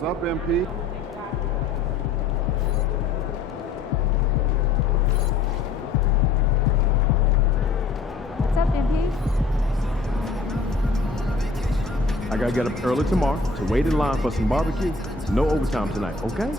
What's up, MP? What's up, MP? I gotta get up early tomorrow to wait in line for some barbecue. No overtime tonight, okay?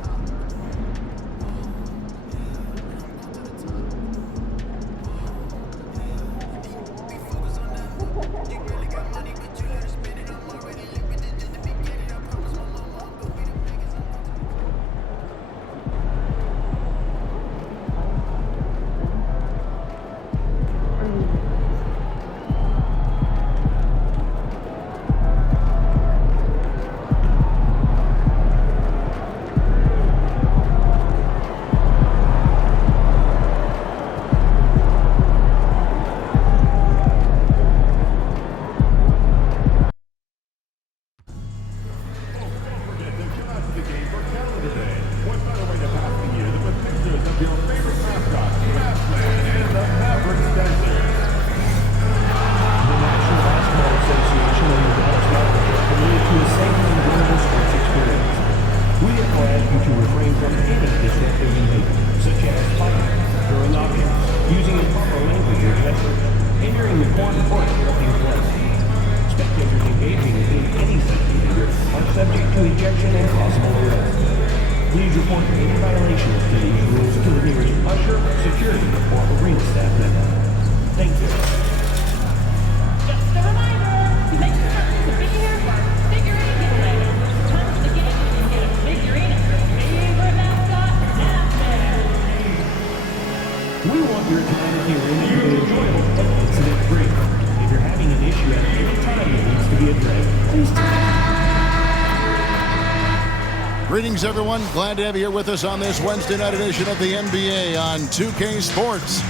Greetings, everyone. Glad to have you here with us on this Wednesday night edition of the NBA on 2K Sports.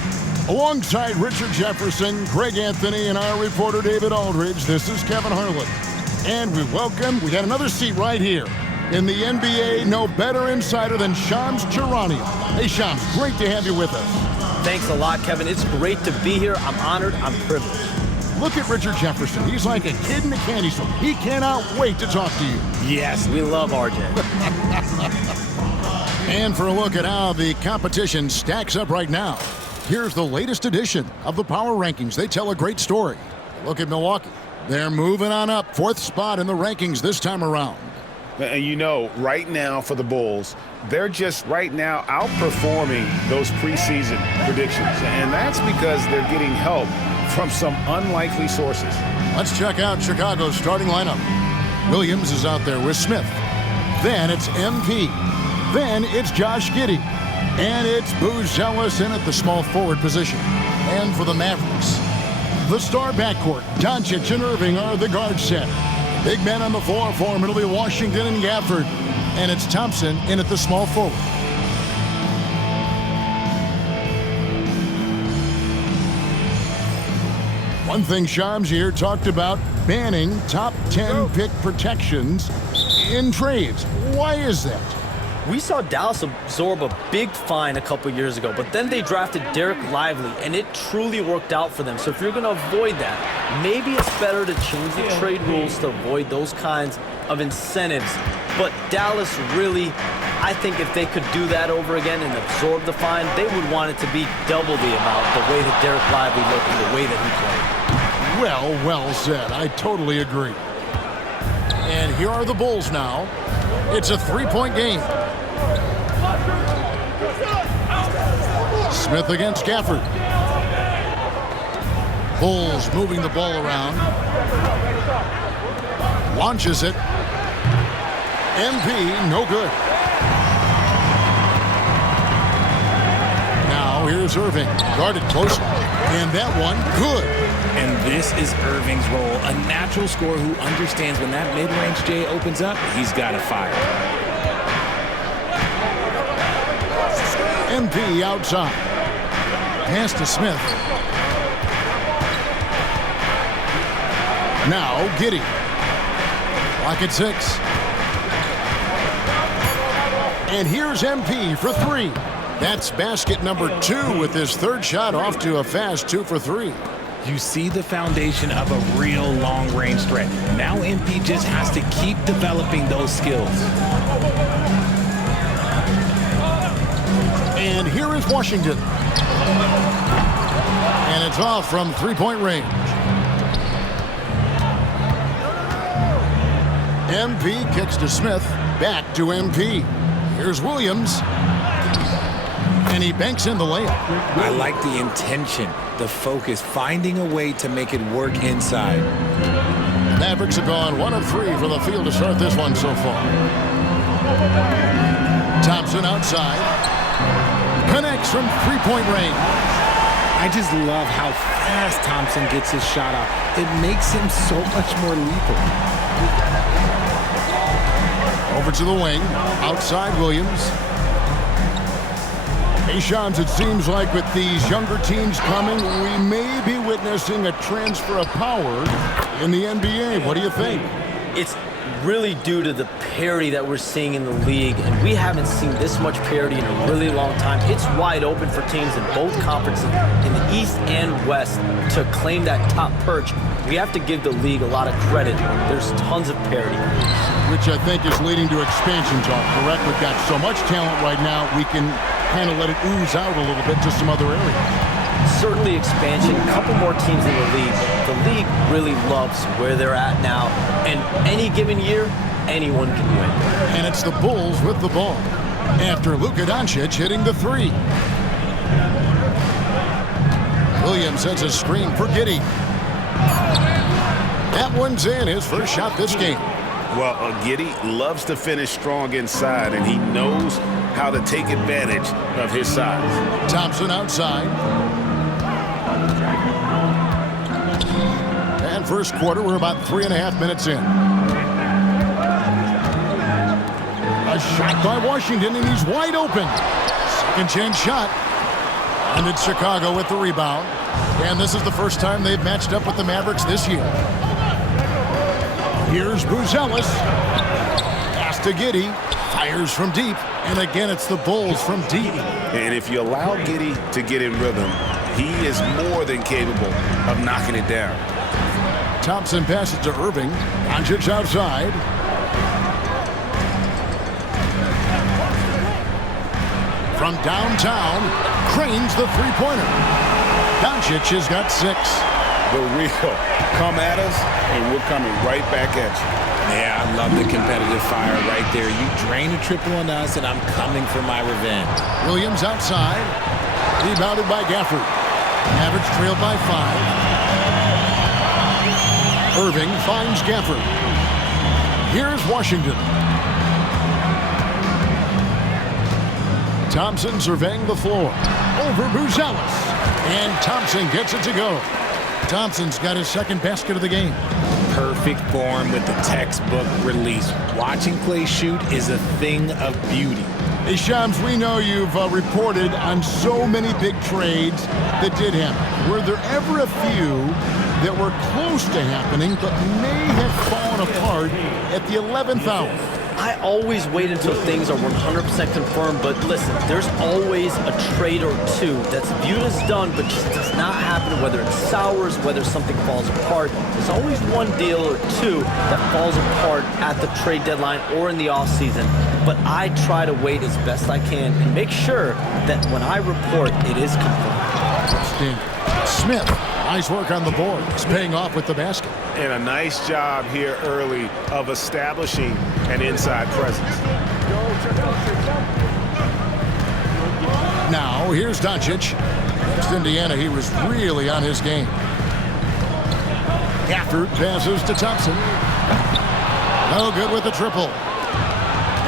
Alongside Richard Jefferson, Greg Anthony, and our reporter David Aldridge, this is Kevin Harlan. And we got another seat right here in the NBA. No better insider than Shams Charania. Hey, Shams, great to have you with us. Thanks a lot, Kevin. It's great to be here. I'm honored. I'm privileged. Look at Richard Jefferson. He's like a kid in a candy store. He cannot wait to talk to you. Yes, we love RJ. And for a look at how the competition stacks up right now, here's the latest edition of the Power Rankings. They tell a great story. Look at Milwaukee. They're moving on up, 4th spot in the rankings this time around. And you know, right now for the Bulls, they're just right now outperforming those preseason predictions. And that's because they're getting help from some unlikely sources. Let's check out Chicago's starting lineup. Williams is out there with Smith. Then it's MP. Then it's Josh Giddey. And it's Booz Ellis in at the small forward position. And for the Mavericks, the star backcourt, Doncic and Irving are the guard set. Big men on the floor for him. It'll be Washington and Gafford. And it's Thompson in at the small forward. One thing Shams here talked about, banning top 10 pick protections in trades. Why is that? We saw Dallas absorb a big fine a couple years ago, but then they drafted Derek Lively, and it truly worked out for them. So if you're going to avoid that, maybe it's better to change the trade rules to avoid those kinds of incentives. But Dallas really, I think if they could do that over again and absorb the fine, they would want it to be double the amount, the way that Derek Lively looked and the way that he played. Well said. I totally agree. And here are the Bulls now. It's a 3-point game. Smith against Gafford. Bulls moving the ball around. Launches it. MP, no good. Now here's Irving. Guarded closely. And that one, good. And this is Irving's role, a natural scorer who understands when that mid-range J opens up, he's got to fire. MP outside. Pass to Smith. Now Giddey. Lock at 6. And here's MP for 3. That's basket number 2 with his third shot off to a fast 2 for 3. You see the foundation of a real long-range threat. Now MP just has to keep developing those skills. And here is Washington. And it's off from three-point range. MP kicks to Smith. Back to MP. Here's Williams. And he banks in the layup. I like the intention, the focus, finding a way to make it work inside. Mavericks have gone 1 of 3 from the field to start this one so far. Thompson outside. Connects from three-point range. I just love how fast Thompson gets his shot off. It makes him so much more lethal. Over to the wing. Outside Williams. Hey, Shams, it seems like with these younger teams coming, we may be witnessing a transfer of power in the NBA. What do you think? It's really due to the parity that we're seeing in the league, and we haven't seen this much parity in a really long time. It's wide open for teams in both conferences, in the East and West, to claim that top perch. We have to give the league a lot of credit. There's tons of parity. Which I think is leading to expansion talk, correct? We've got so much talent right now, we can kind of let it ooze out a little bit to some other areas. Certainly expansion, a couple more teams in the league. The league really loves where they're at now, and any given year, anyone can win. And it's the Bulls with the ball after Luka Doncic hitting the three. Williams sets a screen for Giddey. That one's in, his first shot this game. Well, Giddey loves to finish strong inside, and he knows how to take advantage of his size. Thompson outside. And first quarter, we're about 3.5 minutes in. A shot by Washington, and he's wide open. Second chance shot. And it's Chicago with the rebound. And this is the first time they've matched up with the Mavericks this year. Here's Buzelis. Pass to Giddey. Fires from deep. And again, it's the Bulls from deep. And if you allow Giddey to get in rhythm, he is more than capable of knocking it down. Thompson passes to Irving. Doncic outside. From downtown, cranes the three-pointer. Doncic has got 6. The real come at us, and we're coming right back at you. Yeah, I love the competitive fire right there. You drain a triple on us, and I'm coming for my revenge. Williams outside. Rebounded by Gafford. Mavericks trailed by 5. Irving finds Gafford. Here's Washington. Thompson surveying the floor. Over Buzelis. And Thompson gets it to go. Thompson's got his second basket of the game. Perfect form with the textbook release. Watching Clay shoot is a thing of beauty. Hey, Shams, we know you've reported on so many big trades that did happen. Were there ever a few that were close to happening but may have fallen apart at the 11th hour? I always wait until things are 100% confirmed, but listen, there's always a trade or two that's viewed as done, but just does not happen, whether it sours, whether something falls apart. There's always one deal or two that falls apart at the trade deadline or in the offseason, but I try to wait as best I can and make sure that when I report, it is confirmed. Smith, nice work on the board. It's paying off with the basket. And a nice job here early of establishing an inside presence. Now, here's Doncic. Against Indiana, he was really on his game. Gafford passes to Thompson. No good with the triple.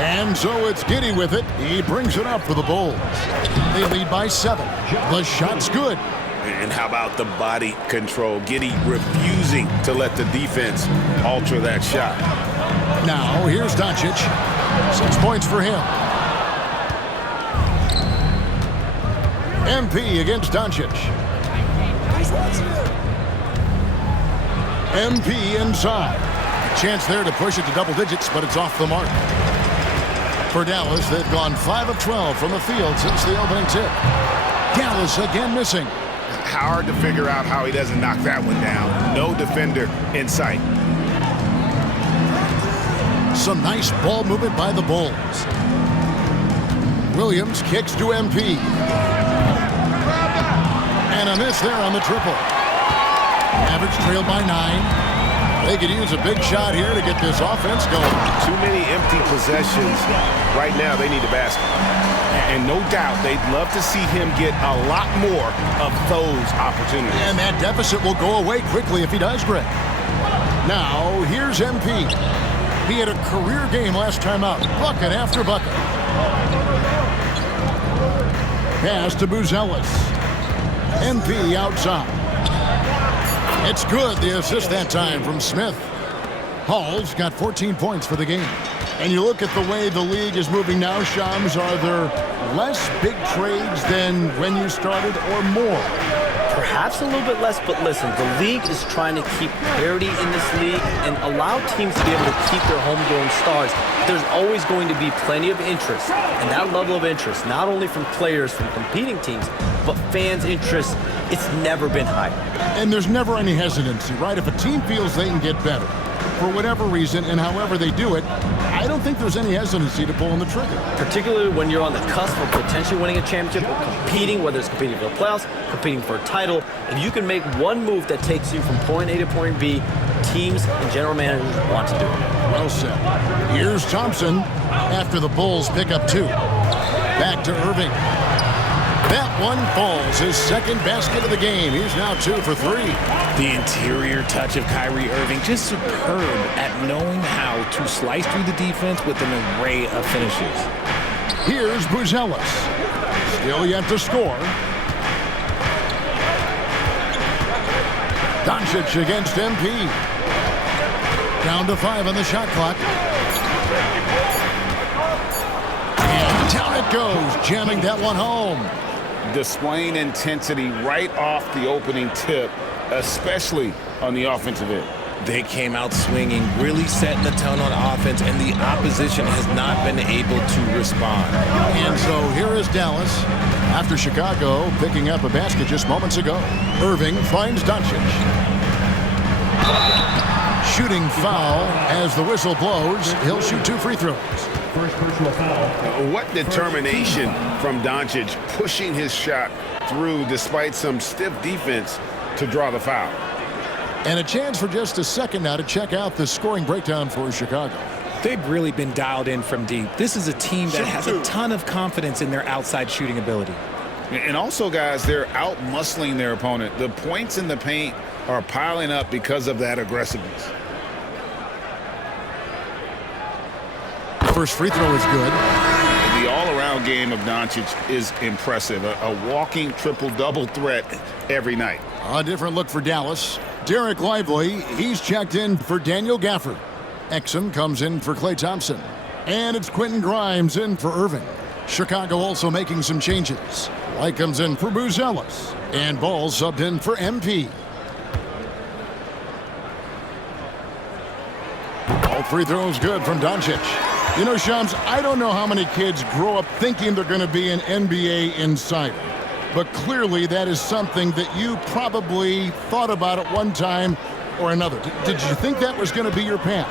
And so it's Giddey with it. He brings it up for the Bulls. They lead by 7. The shot's good. And how about the body control? Giddey refusing to let the defense alter that shot. Now, here's Doncic. 6 points for him. MP against Doncic. MP inside. Chance there to push it to double digits, but it's off the mark. For Dallas, they've gone 5 of 12 from the field since the opening tip. Dallas again missing. hard to figure out how he doesn't knock that one down. No defender in sight. Some nice ball movement by the Bulls. Williams kicks to MP. And a miss there on the triple. Mavericks trailed by 9. They could use a big shot here to get this offense going. Too many empty possessions. Right now, they need the basket. And no doubt, they'd love to see him get a lot more of those opportunities. And that deficit will go away quickly if he does, Greg. Now, here's MP. He had a career game last time out. Bucket after bucket. Pass to Buzelis. MP outside. It's good, the assist that time from Smith. Hall's got 14 points for the game. And you look at the way the league is moving now, Shams, are there less big trades than when you started or more? Perhaps a little bit less, but listen, the league is trying to keep parity in this league and allow teams to be able to keep their homegrown stars. There's always going to be plenty of interest, and that level of interest, not only from players from competing teams, but fans' interest, it's never been higher. And there's never any hesitancy, right? If a team feels they can get better, for whatever reason and however they do it, I don't think there's any hesitancy to pulling the trigger. Particularly when you're on the cusp of potentially winning a championship or competing, whether it's competing for the playoffs, competing for a title. If you can make one move that takes you from point A to point B, teams and general managers want to do it. Well said. Here's Thompson after the Bulls pick up 2. Back to Irving. That one falls, his second basket of the game. He's now 2 for 3. The interior touch of Kyrie Irving, just superb at knowing how to slice through the defense with an array of finishes. Here's Buzelis. Still yet to score. Doncic against MP. Down to 5 on the shot clock. And down it goes, jamming that one home. Displaying intensity right off the opening tip, especially on the offensive end. They came out swinging, really setting the tone on offense, and the opposition has not been able to respond. And so here is Dallas after Chicago picking up a basket just moments ago. Irving finds Doncic. Shooting foul as the whistle blows. He'll shoot 2 free throws. First personal foul. What determination from Doncic, pushing his shot through despite some stiff defense to draw the foul. And a chance for just a second now to check out the scoring breakdown for Chicago. They've really been dialed in from deep. This is a team that has a ton of confidence in their outside shooting ability. And also, guys, they're out-muscling their opponent. The points in the paint are piling up because of that aggressiveness. First free throw is good. The all-around game of Doncic is impressive. A walking triple-double threat every night. A different look for Dallas. Derek Lively, he's checked in for Daniel Gafford. Exum comes in for Klay Thompson. And it's Quentin Grimes in for Irving. Chicago also making some changes. White comes in for Buzelis. And Ball subbed in for MP. All free throws good from Doncic. You know, Shams, I don't know how many kids grow up thinking they're going to be an NBA insider. But clearly that is something that you probably thought about at one time or another. Did you think that was going to be your path?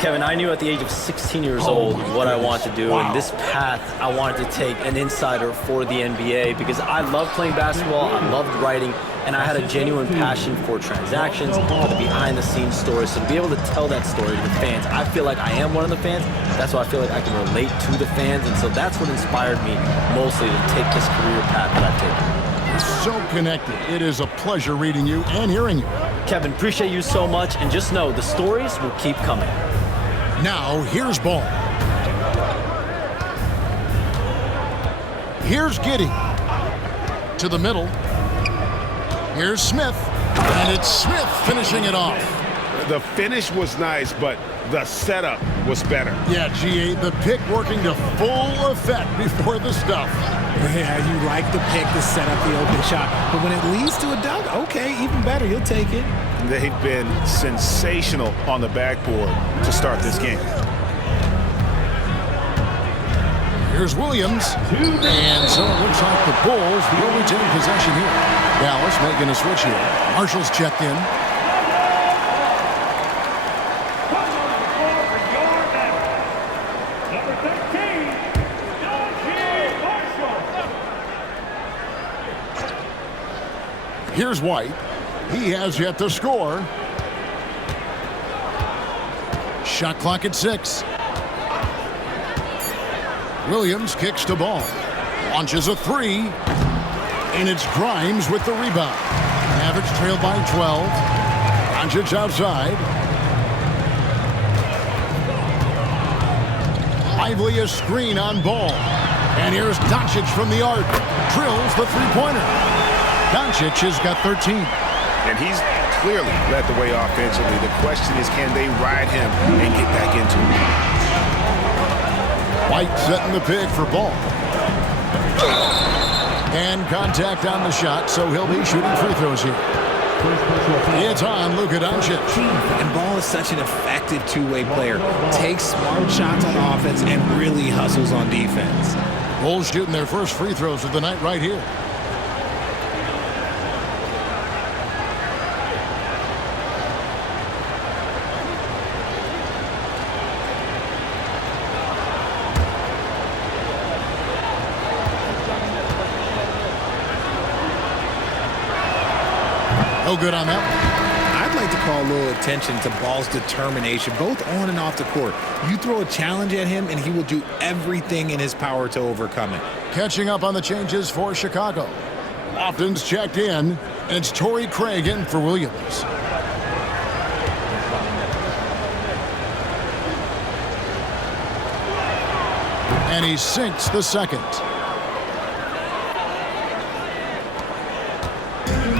Kevin, I knew at the age of 16 years old what I wanted to do, and this path I wanted to take an insider for the NBA because I love playing basketball, I loved writing, and I had a genuine passion for transactions, for the behind-the-scenes stories. So to be able to tell that story to the fans, I feel like I am one of the fans. That's why I feel like I can relate to the fans, and so that's what inspired me mostly to take this career path that I've taken. You're so connected. It is a pleasure reading you and hearing you. Kevin, appreciate you so much, and just know the stories will keep coming. Now, here's Ball. Here's Giddey. To the middle. Here's Smith. And it's Smith finishing it off. The finish was nice, but the setup was better. Yeah, G8, the pick working to full effect before the stuff. Yeah, you like the pick to set up the open shot. But when it leads to a dunk, okay, even better. You'll take it. They've been sensational on the backboard to start this game. Here's Williams. And so it looks like the Bulls will retain possession here. Dallas making a switch here. Marshall's checked in. Here's White. He has yet to score. Shot clock at 6. Williams kicks to ball. Launches a 3. And it's Grimes with the rebound. Mavericks trailed by 12. Doncic outside. Lively a screen on Ball. And here's Doncic from the arc. Drills the three-pointer. Doncic has got 13. And he's clearly led the way offensively. The question is, can they ride him and get back into it? White setting the pick for Ball. And contact on the shot, so he'll be shooting free throws here. It's on Luka Doncic. And Ball is such an effective two-way player. Takes smart shots on offense and really hustles on defense. Bulls shooting their first free throws of the night right here. No good on that one. I'd like to call a little attention to Ball's determination, both on and off the court. You throw a challenge at him, and he will do everything in his power to overcome it. Catching up on the changes for Chicago. Lofton's checked in, and it's Torrey Craig in for Williams. And he sinks the second.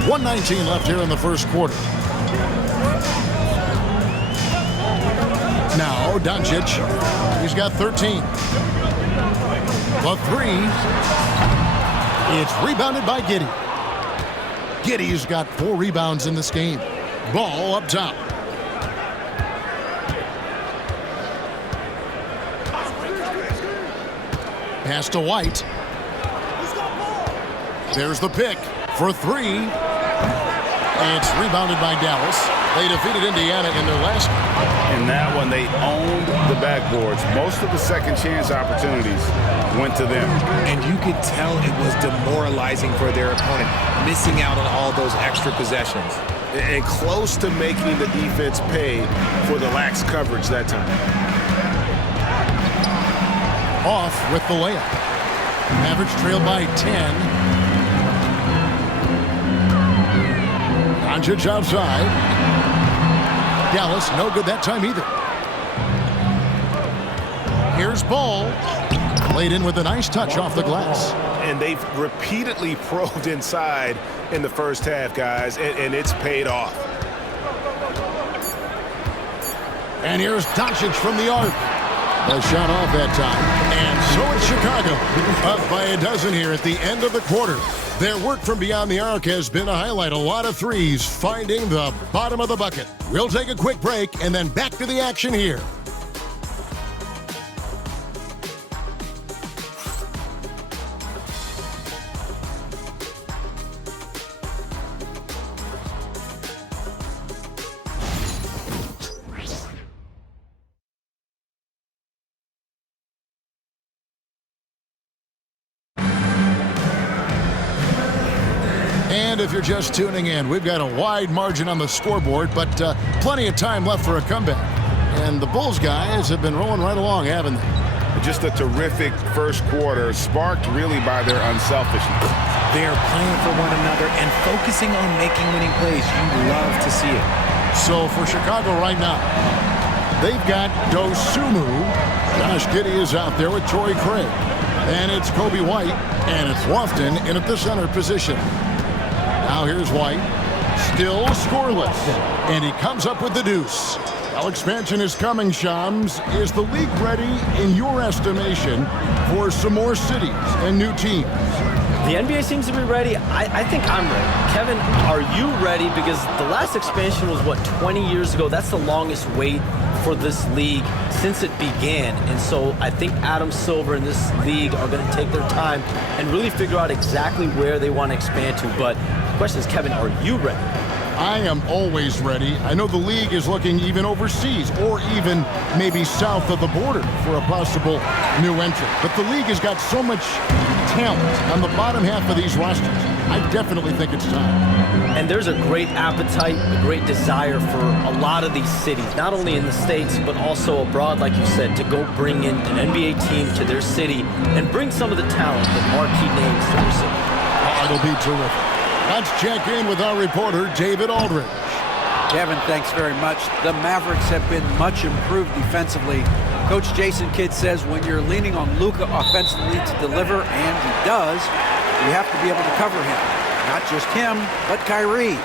1:19 left here in the first quarter. Now Doncic, he's got 13. The 3. It's rebounded by Giddey. Giddey's got 4 rebounds in this game. Ball up top. Pass to White. There's the pick for 3. It's rebounded by Dallas. They defeated Indiana in their last one. In that one, they owned the backboards. Most of the second chance opportunities went to them. And you could tell it was demoralizing for their opponent, missing out on all those extra possessions. And close to making the defense pay for the lax coverage that time. Off with the layup. Mavericks trailed by 10. Doncic outside. Dallas no good that time either. Here's Ball. Laid in with a nice touch off the glass. And they've repeatedly probed inside in the first half, guys, and it's paid off. And here's Doncic from the arc. A shot off that time. And so it's Chicago. Up by a dozen here at the end of the quarter. Their work from beyond the arc has been a highlight. A lot of threes, finding the bottom of the bucket. We'll take a quick break and then back to the action here. And if you're just tuning in, we've got a wide margin on the scoreboard, but plenty of time left for a comeback. And the Bulls guys have been rolling right along, haven't they? Just a terrific first quarter, sparked really by their unselfishness. They are playing for one another and focusing on making winning plays. You love to see it. So for Chicago right now, they've got Dosunmu. Josh Giddey is out there with Torrey Craig. And it's Kobe White, and it's Lofton in at the center position. Now here's White, still scoreless, and he comes up with the deuce. Well, expansion is coming, Shams. Is the league ready, in your estimation, for some more cities and new teams? The NBA seems to be ready. I think I'm ready. Kevin, are you ready? Because the last expansion was, what, 20 years ago? That's the longest wait for this league since it began. And so I think Adam Silver and this league are going to take their time and really figure out exactly where they want to expand to. But the question is, Kevin, are you ready? I am always ready. I know the league is looking even overseas or even maybe south of the border for a possible new entrant. But the league has got so much talent on the bottom half of these rosters. I definitely think it's time. And there's a great appetite, a great desire for a lot of these cities, not only in the States, but also abroad, like you said, to go bring in an NBA team to their city and bring some of the talent, the marquee names to their city. It'll be terrific. Let's check in with our reporter, David Aldridge. Kevin, thanks very much. The Mavericks have been much improved defensively. Coach Jason Kidd says when you're leaning on Luka offensively to deliver, and he does, you have to be able to cover him. Not just him, but Kyrie.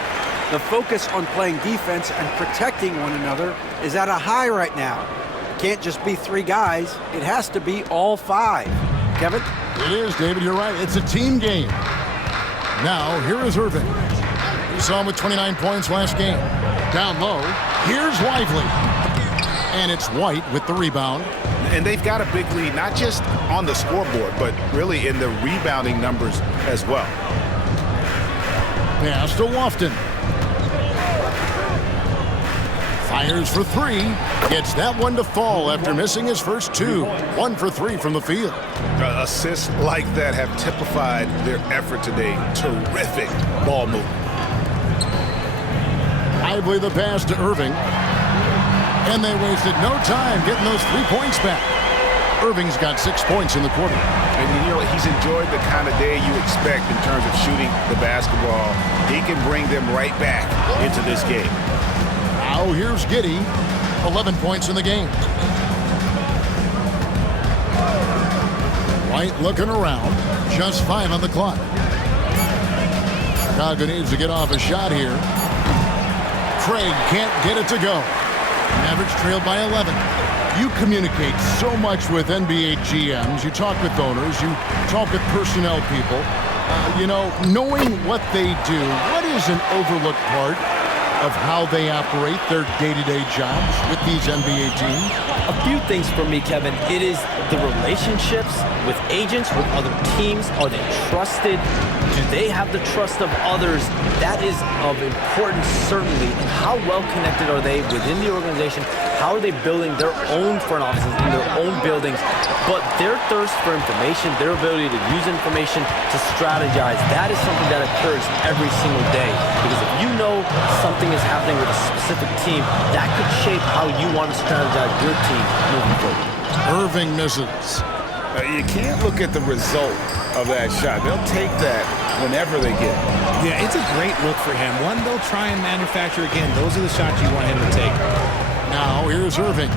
The focus on playing defense and protecting one another is at a high right now. It can't just be three guys. It has to be all five. Kevin? It is, David. You're right. It's a team game. Now, here is Irving. We saw him with 29 points last game. Down low, here's Lively. And it's White with the rebound. And they've got a big lead, not just on the scoreboard, but really in the rebounding numbers as well. Pass to Lofton. Fires for three. Gets that one to fall after missing his first two. 1 for 3 from the field. Assists like that have typified their effort today. Terrific ball movement. Lively the pass to Irving. And they wasted no time getting those 3 points back. Irving's got 6 points in the quarter. And you know, he's enjoyed the kind of day you expect in terms of shooting the basketball. He can bring them right back into this game. Now here's Giddey. 11 points in the game. White looking around. Just 5 on the clock. Chicago needs to get off a shot here. Craig can't get it to go. Mavericks trailed by 11. You communicate so much with NBA GMs. You talk with owners. You talk with personnel people. Knowing what they do, what is an overlooked part of how they operate their day-to-day jobs with these NBA teams? A few things for me, Kevin. It is the relationships with agents, with other teams. Are they trusted? Do they have the trust of others? That is of importance, certainly. And how well connected are they within the organization? How are they building their own front offices in their own buildings? But their thirst for information, their ability to use information to strategize, that is something that occurs every single day. Because if you know something is happening with a specific team, that could shape how you want to strategize your team moving forward. Irving misses. You can't look at the result of that shot. They'll take that whenever they get it. Yeah, it's a great look for him. One they'll try and manufacture again. Those are the shots you want him to take. Now here's Irving.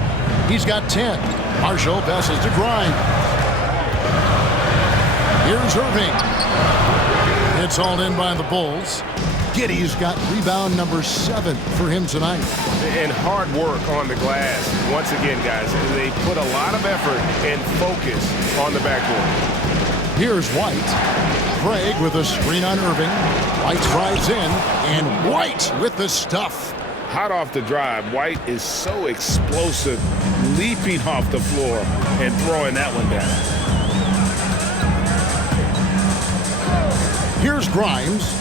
He's got 10. Marshall passes to Grimes. Here's Irving. It's hauled in by the Bulls. Giddey's got rebound number 7 for him tonight. And hard work on the glass. Once again, guys, they put a lot of effort and focus on the backcourt. Here's White. Craig with a screen on Irving. White drives in, and White with the stuff. Hot off the drive, White is so explosive, leaping off the floor and throwing that one down. Here's Grimes.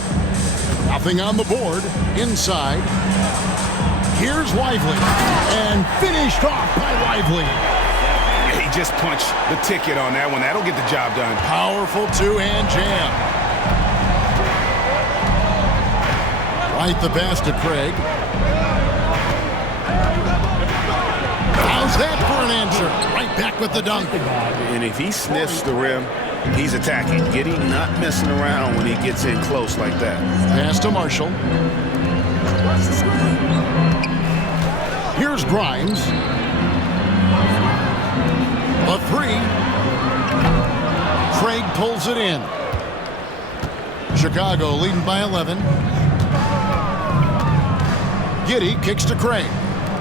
Nothing on the board. Inside. Here's Lively. And finished off by Lively. He just punched the ticket on that one. That'll get the job done. Powerful two-hand jam. White the pass to Craig. How's that for an answer? Right back with the dunk. And if he sniffs the rim, he's attacking. Giddey not messing around when he gets in close like that. Pass to Marshall. Here's Grimes. A 3. Craig pulls it in. Chicago leading by 11. Giddey kicks to Craig.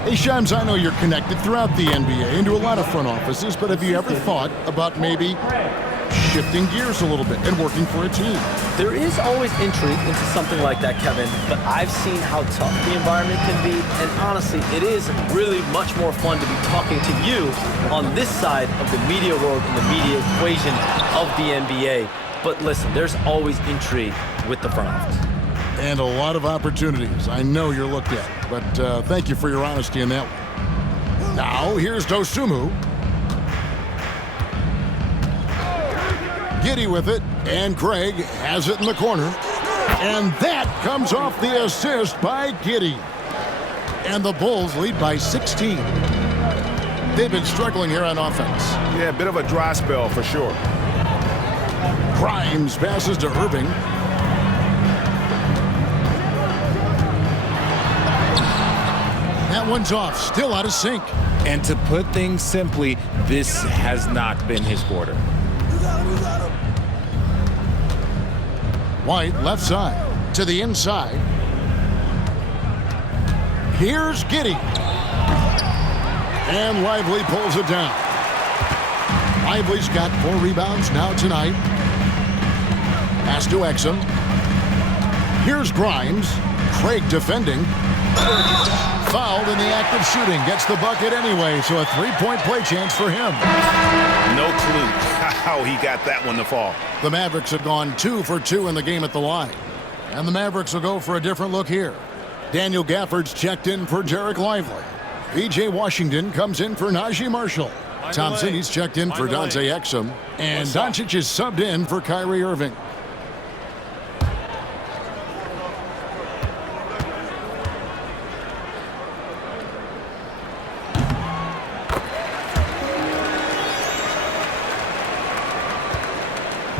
Hey, Shams, I know you're connected throughout the NBA into a lot of front offices, but have you ever thought about maybe shifting gears a little bit and working for a team. There is always intrigue into something like that, Kevin, but I've seen how tough the environment can be, and honestly, it is really much more fun to be talking to you on this side of the media world and the media equation of the NBA. But listen, there's always intrigue with the front office. And a lot of opportunities I know you're looked at, but thank you for your honesty in that one. Now, here's Dosunmu. Giddey with it, and Craig has it in the corner. And that comes off the assist by Giddey. And the Bulls lead by 16. They've been struggling here on offense. Yeah, a bit of a dry spell for sure. Grimes passes to Irving. That one's off, still out of sync. And to put things simply, this has not been his quarter. White left side to the inside. Here's Giddey. And Lively pulls it down. Lively's got 4 rebounds now tonight. Pass to Exum. Here's Grimes. Craig defending. Fouled in the act of shooting. Gets the bucket anyway, so a 3-point play chance for him. No clue how he got that one to fall. The Mavericks have gone 2 for 2 in the game at the line. And the Mavericks will go for a different look here. Daniel Gafford's checked in for Derek Lively. P.J. Washington comes in for Najee Marshall. Thompson, he's checked in for Dante Exum. And Doncic is subbed in for Kyrie Irving.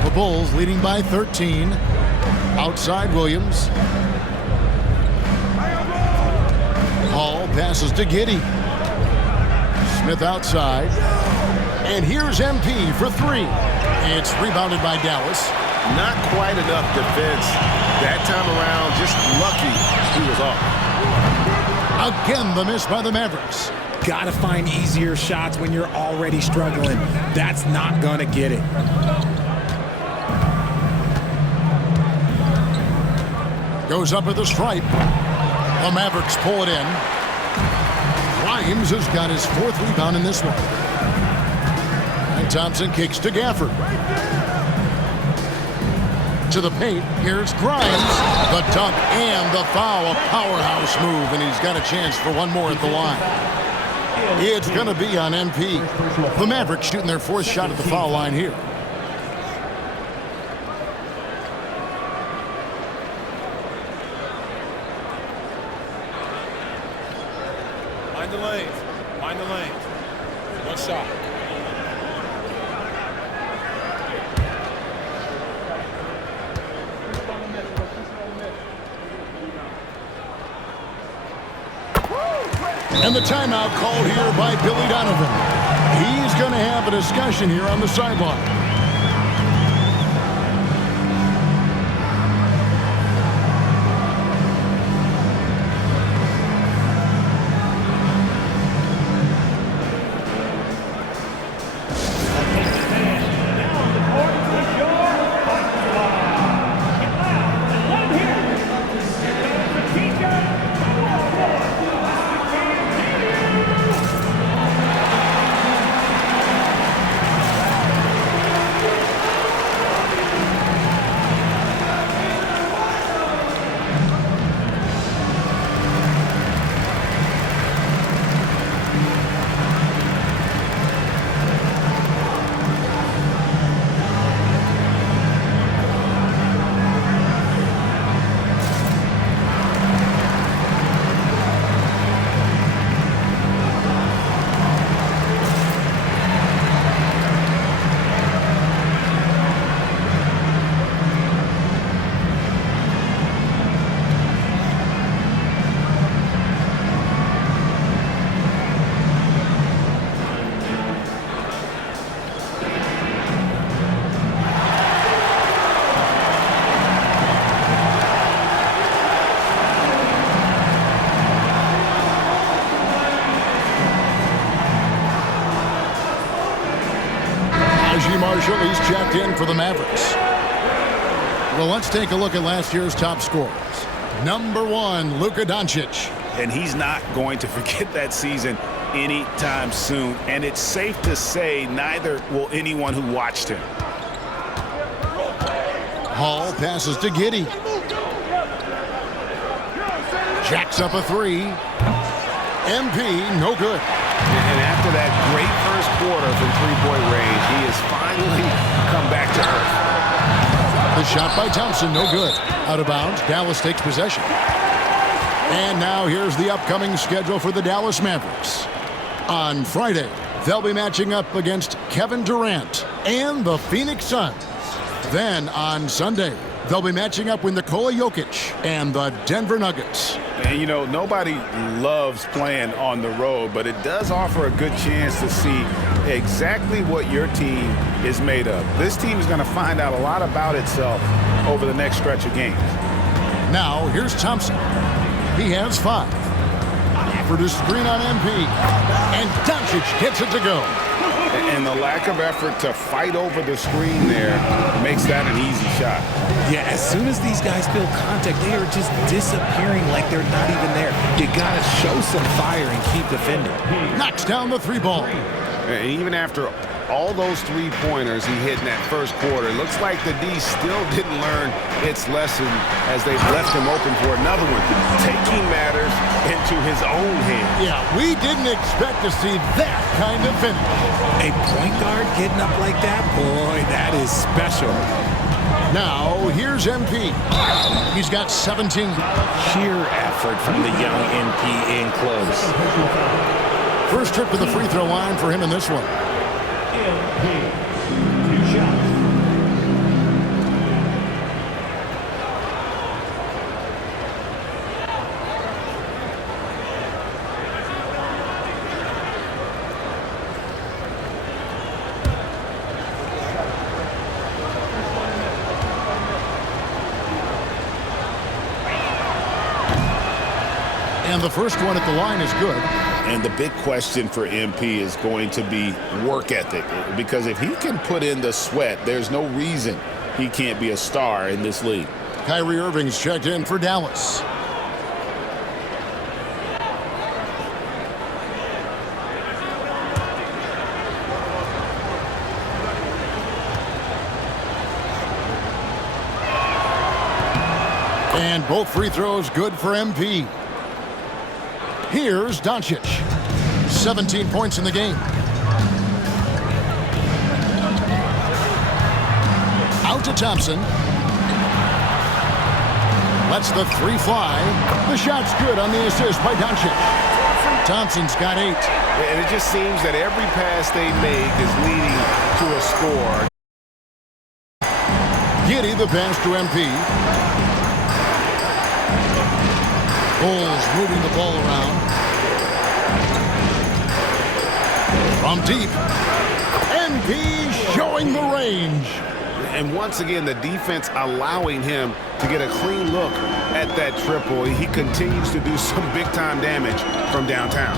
The Bulls leading by 13. Outside Williams. Hall passes to Giddey. Smith outside. And here's MP for 3. It's rebounded by Dallas. Not quite enough defense that time around. Just lucky he was off. Again, the miss by the Mavericks. Gotta find easier shots when you're already struggling. That's not gonna get it. Goes up at the stripe. The Mavericks pull it in. Grimes has got his 4th rebound in this one. And Thompson kicks to Gafford. To the paint. Here's Grimes. The dunk and the foul. A powerhouse move, and he's got a chance for one more at the line. It's going to be on MP. The Mavericks shooting their 4th shot at the foul line here. Mind the lanes. Mind the lanes. One shot. And the timeout called here by Billy Donovan. He's going to have a discussion here on the sideline. Chili's checked in for the Mavericks. Well, let's take a look at last year's top scorers. Number 1, Luka Doncic. And he's not going to forget that season anytime soon. And it's safe to say neither will anyone who watched him. Hall passes to Giddey. Jacks up a 3. MP, no good. And after that great first quarter from three-point range, he has finally come back to earth. The shot by Thompson, no good. Out of bounds, Dallas takes possession. And now here's the upcoming schedule for the Dallas Mavericks. On Friday, they'll be matching up against Kevin Durant and the Phoenix Suns. Then on Sunday, they'll be matching up with Nikola Jokic and the Denver Nuggets. And, you know, nobody loves playing on the road, but it does offer a good chance to see exactly what your team is made of. This team is going to find out a lot about itself over the next stretch of games. Now, here's Thompson. He has 5. Effort is screen on MP. And Doncic gets it to go. And the lack of effort to fight over the screen there makes that an easy shot. Yeah, as soon as these guys feel contact, they are just disappearing like they're not even there. You got to show some fire and keep defending. Knocks down the 3-ball. And even after all those three-pointers he hit in that first quarter, it looks like the D still didn't learn its lesson as they've left him open for another one, taking matters into his own hands. Yeah, we didn't expect to see that kind of finish. A point guard getting up like that, boy, that is special. Now, here's MP. He's got 17. Sheer effort from the young MP in close. First trip to the free throw line for him in this one. MP, 2 shots. And the first one at the line is good. And the big question for MP is going to be work ethic, because if he can put in the sweat, there's no reason he can't be a star in this league. Kyrie Irving's checked in for Dallas. And both free throws good for MP. Here's Doncic. 17 points in the game. Out to Thompson. Lets the 3 fly. The shot's good on the assist by Doncic. Thompson's got 8. And it just seems that every pass they make is leading to a score. Giddey the pass to MP. Bulls moving the ball around. From deep. MP showing the range. And once again, the defense allowing him to get a clean look at that triple. He continues to do some big-time damage from downtown.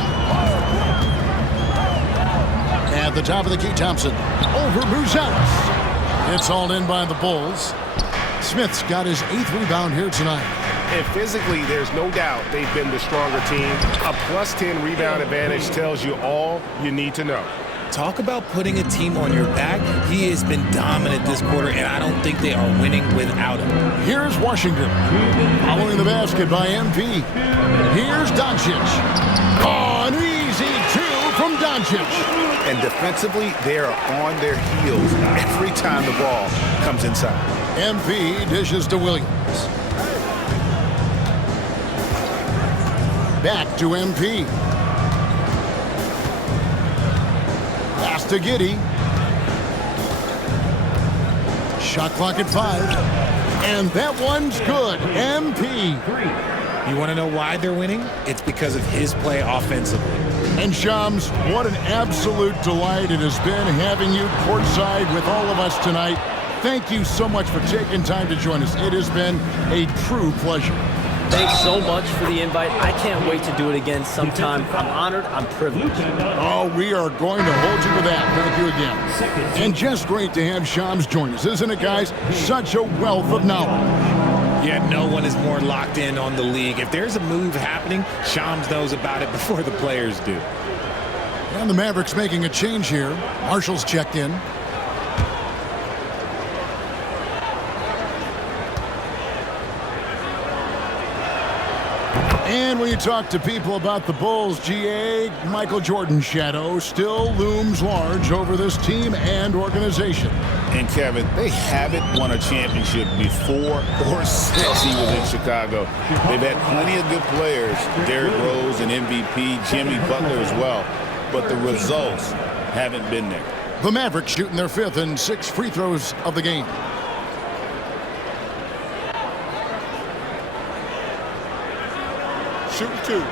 At the top of the key, Thompson. Over Buzelis. It's hauled in by the Bulls. Smith's got his 8th rebound here tonight. And physically, there's no doubt they've been the stronger team. A +10 rebound advantage tells you all you need to know. Talk about putting a team on your back. He has been dominant this quarter, and I don't think they are winning without him. Here's Washington. Following the basket by MP. Here's Doncic. Oh, an easy 2 from Doncic. And defensively, they are on their heels every time the ball comes inside. MP dishes to Williams. Back to MP. Pass to Giddey. Shot clock at 5. And that one's good. MP. You want to know why they're winning? It's because of his play offensively. And Shams, what an absolute delight it has been having you courtside with all of us tonight. Thank you so much for taking time to join us. It has been a true pleasure. Thanks so much for the invite. I can't wait to do it again sometime. I'm honored. I'm privileged. Oh, we are going to hold you to that. Thank you again. And just great to have Shams join us, isn't it, guys? Such a wealth of knowledge. Yeah, no one is more locked in on the league. If there's a move happening, Shams knows about it before the players do. And the Mavericks making a change here. Marshall's checked in. And when you talk to people about the Bulls, GA, Michael Jordan's shadow still looms large over this team and organization. And Kevin, they haven't won a championship before or since he was in Chicago. They've had plenty of good players, Derrick Rose and MVP, Jimmy Butler as well, but the results haven't been there. The Mavericks shooting their 5th and 6th free throws of the game. Shoot 2.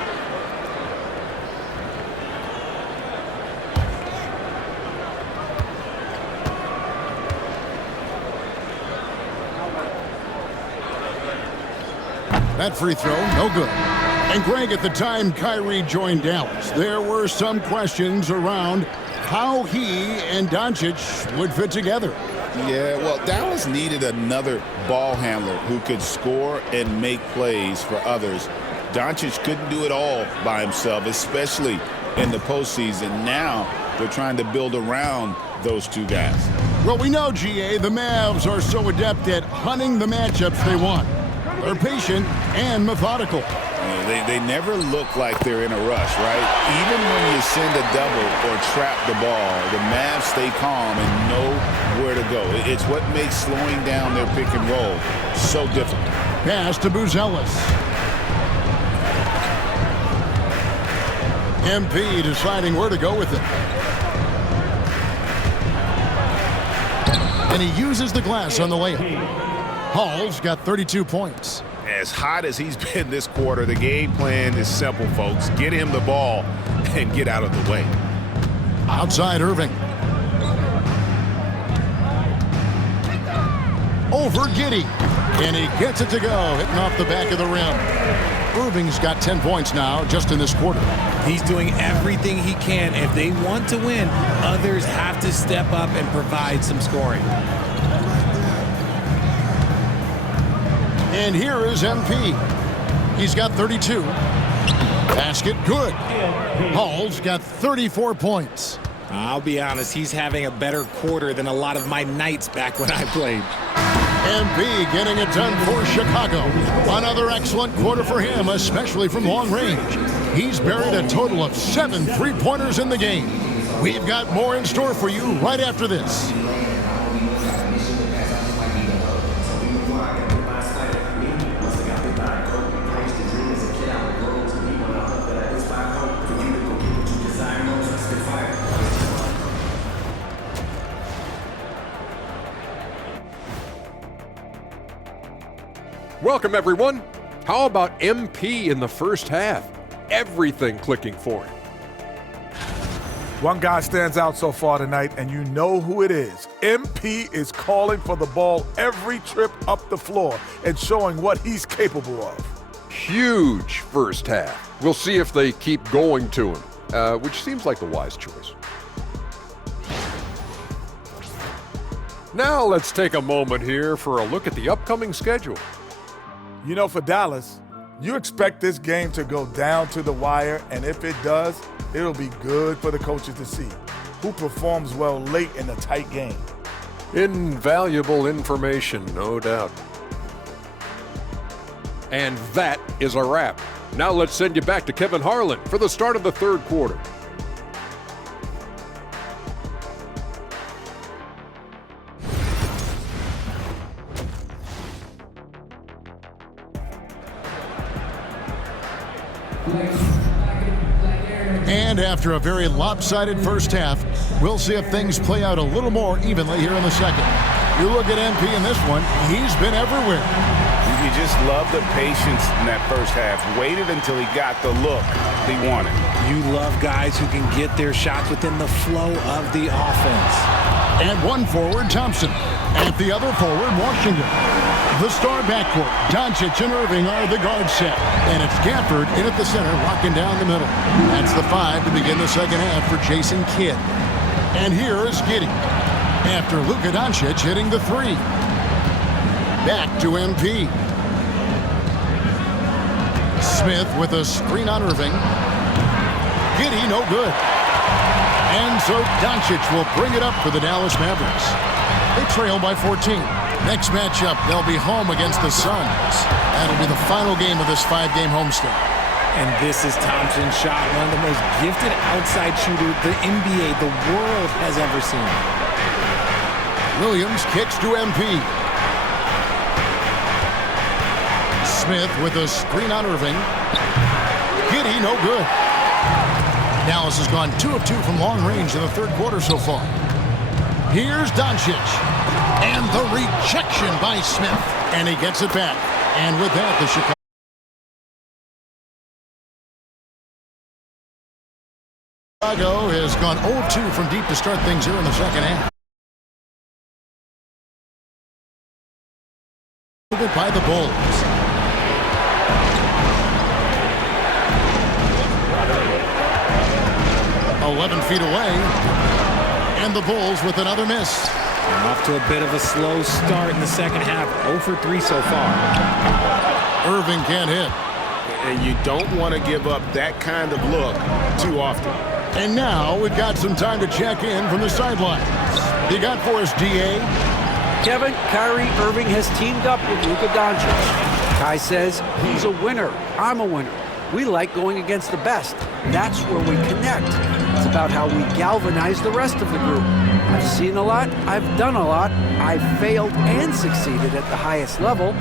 That free throw, no good. And Greg, at the time Kyrie joined Dallas, there were some questions around how he and Doncic would fit together. Yeah, well, Dallas needed another ball handler who could score and make plays for others. Doncic couldn't do it all by himself, especially in the postseason. Now they're trying to build around those two guys. Well, we know, GA, the Mavs are so adept at hunting the matchups they want. They're patient and methodical. They never look like they're in a rush, right? Even when you send a double or trap the ball, the Mavs stay calm and know where to go. It's what makes slowing down their pick and roll so difficult. Pass to Buzelis. MP deciding where to go with it. And he uses the glass on the layup. Hall's got 32 points. As hot as he's been this quarter, the game plan is simple, folks. Get him the ball and get out of the way. Outside Irving. Over Giddey. And he gets it to go, hitting off the back of the rim. Irving's got 10 points now just in this quarter. He's doing everything he can. If they want to win, others have to step up and provide some scoring. And here is MP. He's got 32. Basket good. Hall's got 34 points. I'll be honest, he's having a better quarter than a lot of my nights back when I played. MP getting it done for Chicago. Another excellent quarter for him, especially from long range. He's buried a total of 7 three-pointers in the game. We've got more in store for you right after this. Welcome, everyone. How about MP in the first half? Everything clicking for him. One guy stands out so far tonight, and you know who it is. MP is calling for the ball every trip up the floor and showing what he's capable of. Huge first half. We'll see if they keep going to him, which seems like the wise choice. Now let's take a moment here for a look at the upcoming schedule. You know, for Dallas, you expect this game to go down to the wire, and if it does, it'll be good for the coaches to see who performs well late in a tight game. Invaluable information, no doubt. And that is a wrap. Now let's send you back to Kevin Harlan for the start of the third quarter. And after a very lopsided first half, we'll see if things play out a little more evenly here in the second. You look at MP in this one, he's been everywhere. You just love the patience in that first half. Waited until he got the look he wanted. You love guys who can get their shots within the flow of the offense. At one forward, Thompson. At the other forward, Washington. The star backcourt, Doncic and Irving are the guard set. And it's Gafford in at the center, locking down the middle. That's the 5 to begin the second half for Jason Kidd. And here is Giddey. After Luka Doncic hitting the 3. Back to MP. Smith with a screen on Irving. Giddey, no good. And so Doncic will bring it up for the Dallas Mavericks. They trail by 14. Next matchup, they'll be home against the Suns. That'll be the final game of this 5-game homestand. And this is Thompson's shot, one of the most gifted outside shooters the NBA, the world has ever seen. Williams kicks to MP. Smith with a screen on Irving. Giddey, no good. Dallas has gone 2 of 2 from long range in the third quarter so far. Here's Doncic. And the rejection by Smith. And he gets it back. And with that, the Chicago has gone 0-2 from deep to start things here in the second half. By the Bulls. "11 feet away." And the Bulls with another miss. Off to a bit of a slow start in the second half. 0 for 3 so far. Irving can't hit. And you don't want to give up that kind of look too often. And now we've got some time to check in from the sidelines. You got for us, D.A.? Kevin, Kyrie Irving has teamed up with Luka Doncic. Kai says he's a winner. I'm a winner. We like going against the best. That's where we connect. It's about how we galvanize the rest of the group. I've seen a lot. I've done a lot. I've failed and succeeded at the highest level.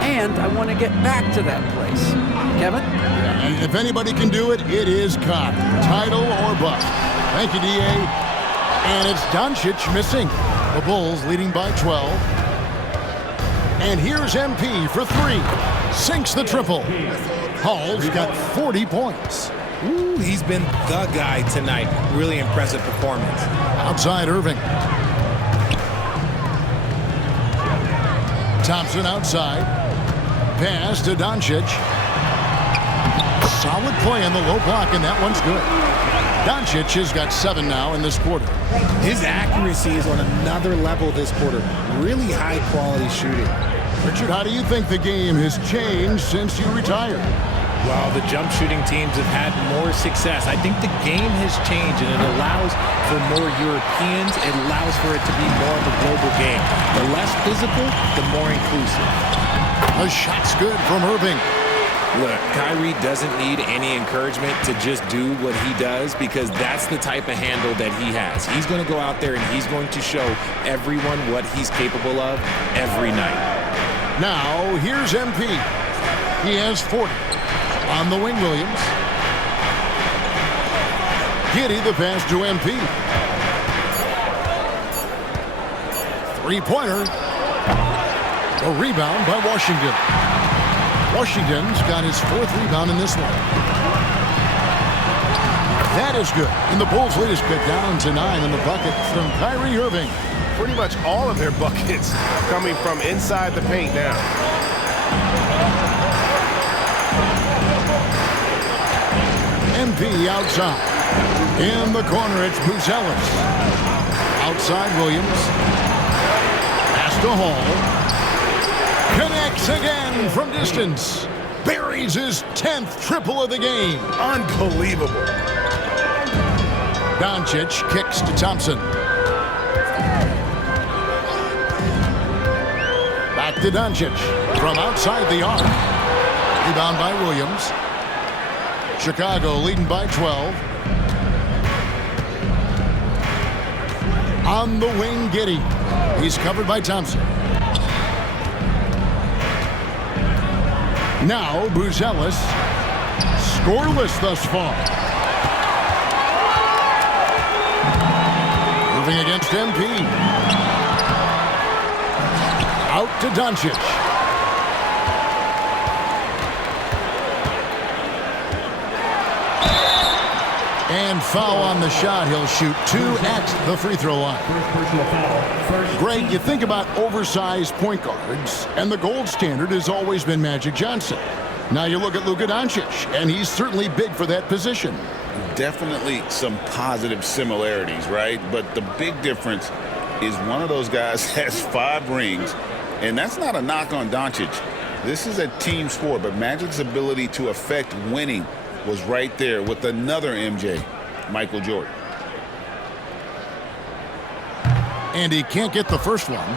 And I want to get back to that place. Kevin? And if anybody can do it, it is Kai. Title or bust. Thank you, D.A. And it's Doncic missing. The Bulls leading by 12. And here's MP for 3. Sinks the triple. Hall's got 40 points. Ooh, he's been the guy tonight. Really impressive performance. Outside Irving. Thompson outside. Pass to Doncic. Solid play in the low block, and that one's good. Doncic has got 7 now in this quarter. His accuracy is on another level this quarter. Really high quality shooting. Richard, how do you think the game has changed since you retired? Well, the jump shooting teams have had more success. I think the game has changed, and it allows for more Europeans. It allows for it to be more of a global game. The less physical, the more inclusive. The shot's good from Irving. Look, Kyrie doesn't need any encouragement to just do what he does, because that's the type of handle that he has. He's going to go out there and he's going to show everyone what he's capable of every night. Now, here's MP. He has 40. On the wing, Williams. Giddey the pass to MP. Three-pointer. A rebound by Washington. Washington's got his 4th rebound in this one. That is good. And the Bulls' lead is cut down to 9 in the bucket from Kyrie Irving. Pretty much all of their buckets coming from inside the paint now. MP outside. In the corner, it's Buzelis. Outside, Williams. Pass to Hall. Connects again from distance. Buries his 10th triple of the game. Unbelievable. Doncic kicks to Thompson. Back to Doncic from outside the arc. Rebound by Williams. Chicago leading by 12. On the wing, Giddey. He's covered by Thompson. Now, Buzelis. Scoreless thus far. Moving against MP. Out to Doncic. And foul on the shot. He'll shoot 2 at the free throw line. First personal foul. Greg, you think about oversized point guards, and the gold standard has always been Magic Johnson. Now you look at Luka Doncic, and he's certainly big for that position. Definitely some positive similarities, right? But the big difference is one of those guys has 5 rings, and that's not a knock on Doncic. This is a team sport, but Magic's ability to affect winning was right there with another MJ, Michael Jordan. And he can't get the first one.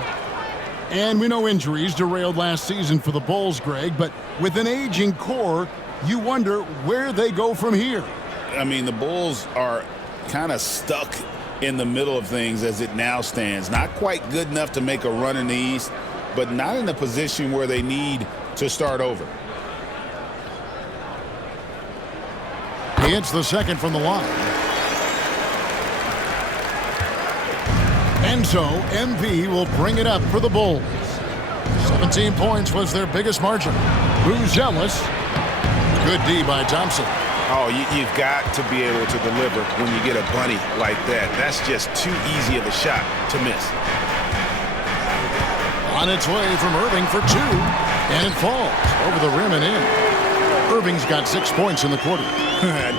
And we know injuries derailed last season for the Bulls, Greg, but with an aging core, you wonder where they go from here. I mean, the Bulls are kind of stuck in the middle of things as it now stands. Not quite good enough to make a run in the East, but not in a position where they need to start over. He hits the second from the line. And so MP will bring it up for the Bulls. 17 points was their biggest margin. Buzelis. Good D by Thompson. Oh, you've got to be able to deliver when you get a bunny like that. That's just too easy of a shot to miss. On its way from Irving for 2. And it falls over the rim and in. Irving's got 6 points in the quarter.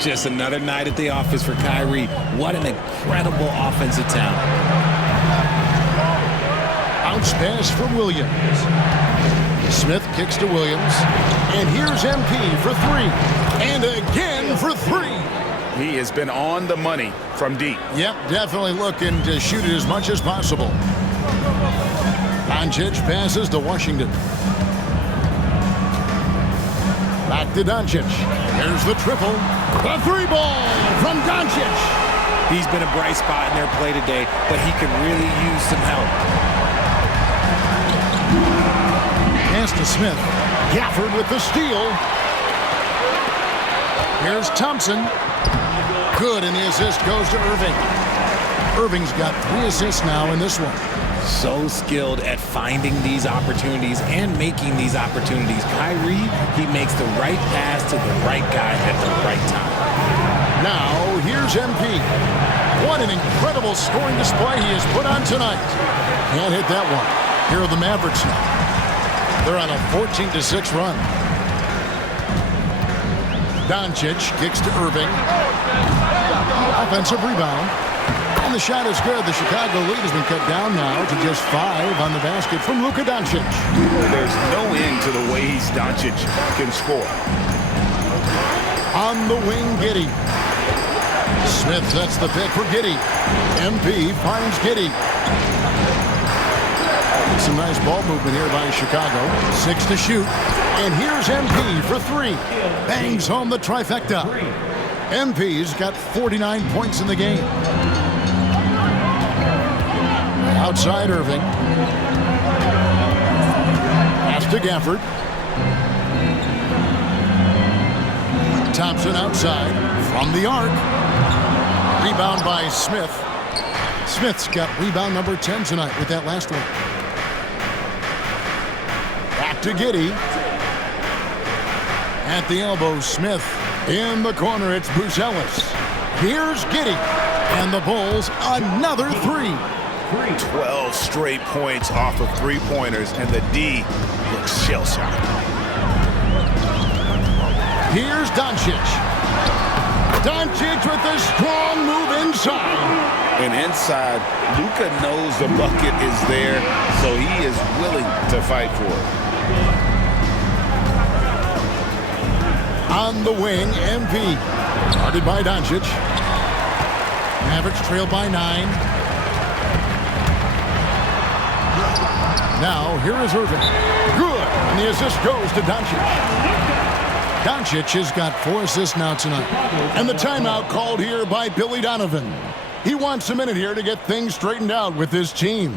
Just another night at the office for Kyrie. What an incredible offensive talent. Bounce pass for Williams. Smith kicks to Williams. And here's MP for 3. And again for 3. He has been on the money from deep. Yep, definitely looking to shoot it as much as possible. Doncic passes to Washington. Back to Doncic. There's the triple. The 3 ball from Doncic. He's been a bright spot in their play today, but he could really use some help. Pass to Smith. Gafford with the steal. Here's Thompson. Good, and the assist goes to Irving. Irving's got 3 assists now in this one. So skilled at finding these opportunities and making these opportunities. Kyrie, he makes the right pass to the right guy at the right time. Now, here's MP. What an incredible scoring display he has put on tonight. Can't hit that one. Here are the Mavericks now. They're on a 14-6 run. Doncic kicks to Irving. Offensive rebound. And the shot is good. The Chicago lead has been cut down now to just 5 on the basket from Luka Doncic. There's no end to the ways Doncic can score. On the wing, Giddey. Smith sets the pick for Giddey. MP finds Giddey. Some nice ball movement here by Chicago. 6 to shoot. And here's MP for 3. Bangs home the trifecta. MP's got 49 points in the game. Outside Irving. Pass to Gafford. Thompson outside from the arc. Rebound by Smith. Smith's got rebound number 10 tonight with that last one. Back to Giddey. At the elbow, Smith. In the corner, it's Buzelis. Here's Giddey. And the Bulls, another 3. 12 straight points off of 3-pointers, and the D looks shell-shocked. Here's Doncic. Doncic with a strong move inside. And inside, Luka knows the bucket is there, so he is willing to fight for it. On the wing, MP. Guarded by Doncic. Mavericks trail by 9. Now, here is Irving. Good. And the assist goes to Doncic. Doncic has got 4 assists now tonight. And the timeout called here by Billy Donovan. He wants a minute here to get things straightened out with his team.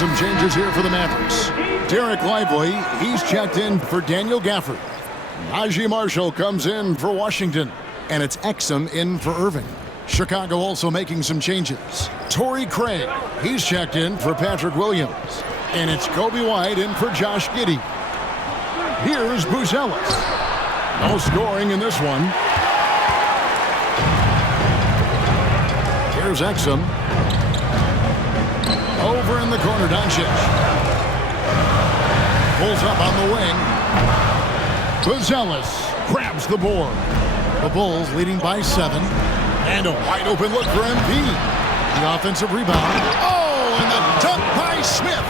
some changes here for the Mavericks. Derek Lively, he's checked in for Daniel Gafford. Najee Marshall comes in for Washington. And it's Exum in for Irving. Chicago also making some changes. Torrey Craig, he's checked in for Patrick Williams. And it's Kobe White in for Josh Giddey. Here's Buzelis. No scoring in this one. Here's Exum. Over in the corner, Doncic. Pulls up on the wing. Buzelis grabs the board. The Bulls leading by 7. And a wide open look for MP. The offensive rebound. Oh, and the dunk by Smith.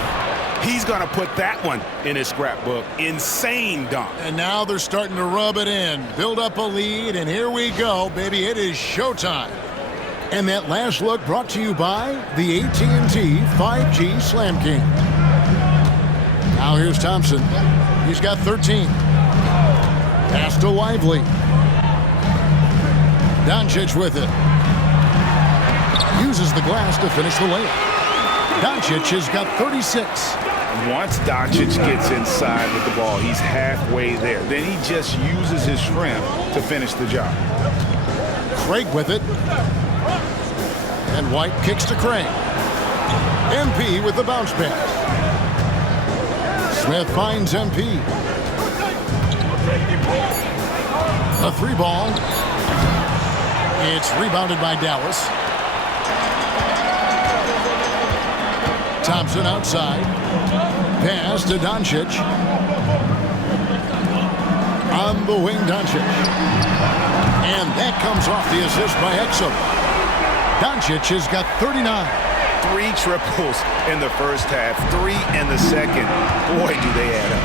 He's going to put that one in his scrapbook. Insane dunk. And now they're starting to rub it in. Build up a lead, and here we go, baby. It is showtime. And that last look brought to you by the AT&T 5G Slam King. Now here's Thompson. He's got 13. Pass to Lively. Doncic with it. Uses the glass to finish the layup. Doncic has got 36. Once Doncic gets inside with the ball, he's halfway there. Then he just uses his strength to finish the job. Craig with it. And White kicks to Craig. MP with the bounce pass. Smith finds MP. A 3-ball. It's rebounded by Dallas. Thompson outside. Pass to Doncic. On the wing, Doncic. And that comes off the assist by Exum. Doncic has got 39. 3 triples in the first half, 3 in the second. Boy, do they add up.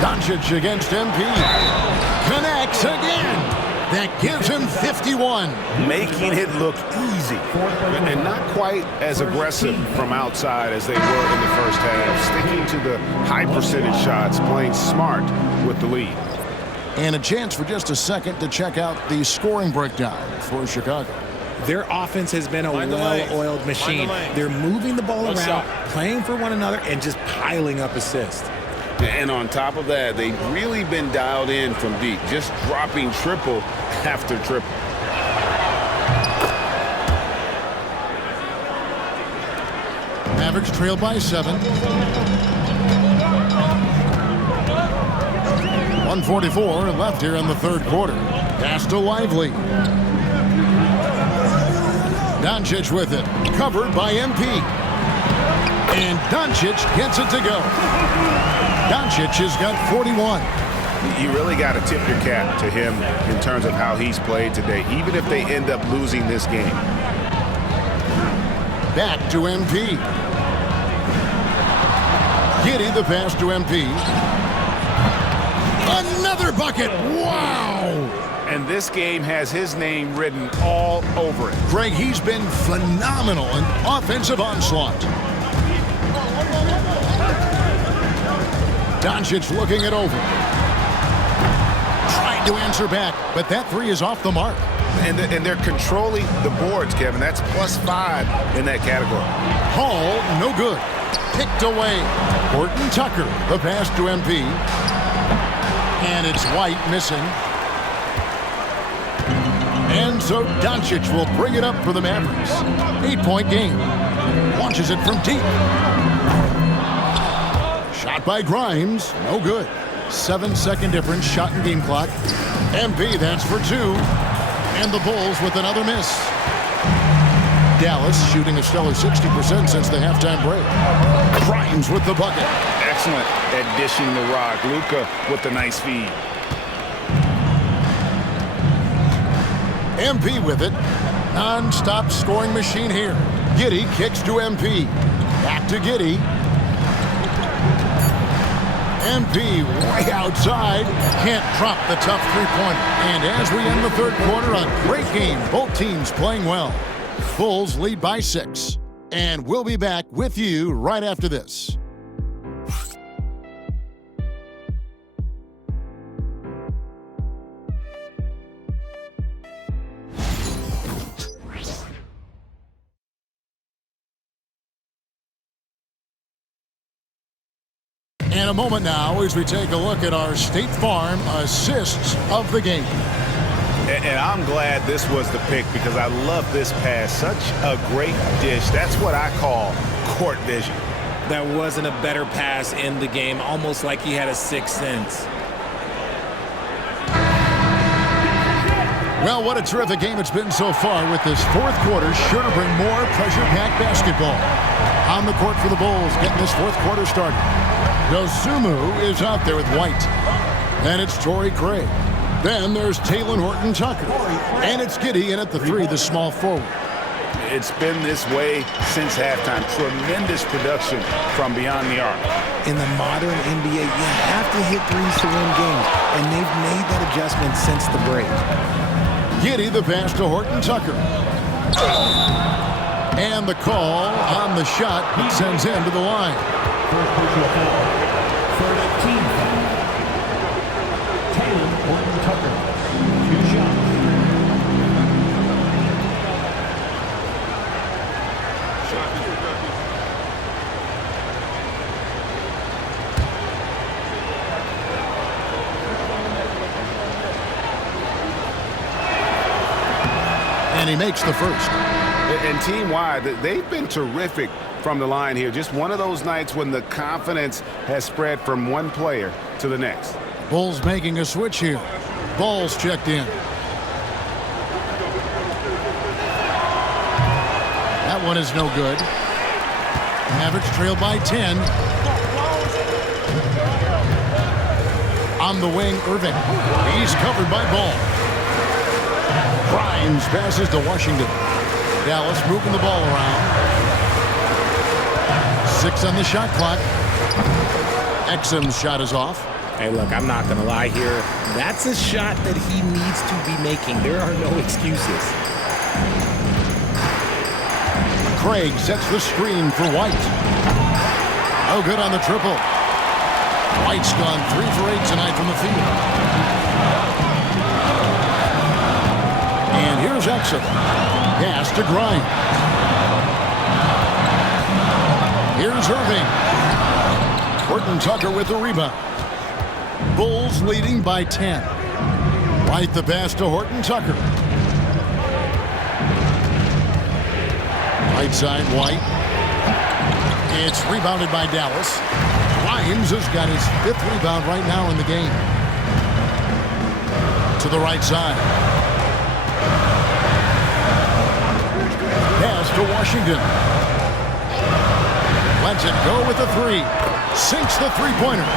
Doncic against MP. Connects again. That gives him 51. Making it look easy. And not quite as aggressive from outside as they were in the first half. Sticking to the high percentage shots, playing smart with the lead. And a chance for just a second to check out the scoring breakdown for Chicago. Their offense has been a well-oiled machine. They're moving the ball around, playing for one another, and just piling up assists. And on top of that, they've really been dialed in from deep, just dropping triple after triple. Mavericks trail by 7. 1:44 left here in the third quarter. Pass to Lively. Doncic with it. Covered by MP. And Doncic gets it to go. Doncic has got 41. You really got to tip your cap to him in terms of how he's played today, even if they end up losing this game. Back to MP. Giddey the pass to MP. Another bucket. Wow. And this game has his name written all over it. Greg, he's been phenomenal in offensive onslaught. Doncic looking it over. Trying to answer back, but that 3 is off the mark. And they're controlling the boards, Kevin. That's +5 in that category. Hall, no good. Picked away. Horton Tucker, the pass to MP. And it's White missing. And so Doncic will bring it up for the Mavericks. 8-point game. Launches it from deep. Shot by Grimes, no good. 7-second difference, shot and game clock. MP, that's for 2. And the Bulls with another miss. Dallas shooting a stellar 60% since the halftime break. Grimes with the bucket. Excellent at dishing the rock. Luka with the nice feed. MP with it. Non-stop scoring machine here. Giddey kicks to MP. Back to Giddey. MP way outside. Can't drop the tough three-pointer. And as we end the third quarter, a great game. Both teams playing well. Bulls lead by 6. And we'll be back with you right after this. And a moment now as we take a look at our State Farm assists of the game. And I'm glad this was the pick because I love this pass. Such a great dish. That's what I call court vision. There wasn't a better pass in the game, almost like he had a sixth sense. Well, what a terrific game it's been so far with this fourth quarter. Sure to bring more pressure-packed basketball. On the court for the Bulls, getting this fourth quarter started. Dosunmu is out there with White. And it's Torrey Craig. Then there's Talen Horton-Tucker. And it's Giddey in at the three, the small forward. It's been this way since halftime. Tremendous production from beyond the arc. In the modern NBA, you have to hit threes to win games, and they've made that adjustment since the break. Giddey the pass to Horton-Tucker. And the call on the shot that sends him to the line. First personal foul. First team foul. Talen Horton-Tucker. 2 shots. And he makes the first. And team-wide, they've been terrific from the line here. Just one of those nights when the confidence has spread from one player to the next. Bulls making a switch here. Ball's checked in. That one is no good. Mavericks trail by 10. On the wing, Irving. He's covered by Ball. Grimes passes to Washington. Dallas moving the ball around. 6 on the shot clock. Exum's shot is off. Hey, look, I'm not going to lie here. That's a shot that he needs to be making. There are no excuses. Craig sets the screen for White. No good on the triple. White's gone 3 for 8 tonight from the field. And here's Exum. Pass to Grimes. Here's Irving. Horton-Tucker with the rebound. Bulls leading by 10. White the pass to Horton-Tucker. Right side, White. It's rebounded by Dallas. Grimes has got his 5th rebound right now in the game. To the right side. Pass to Washington. Lets it go with the 3. Sinks the three-pointer.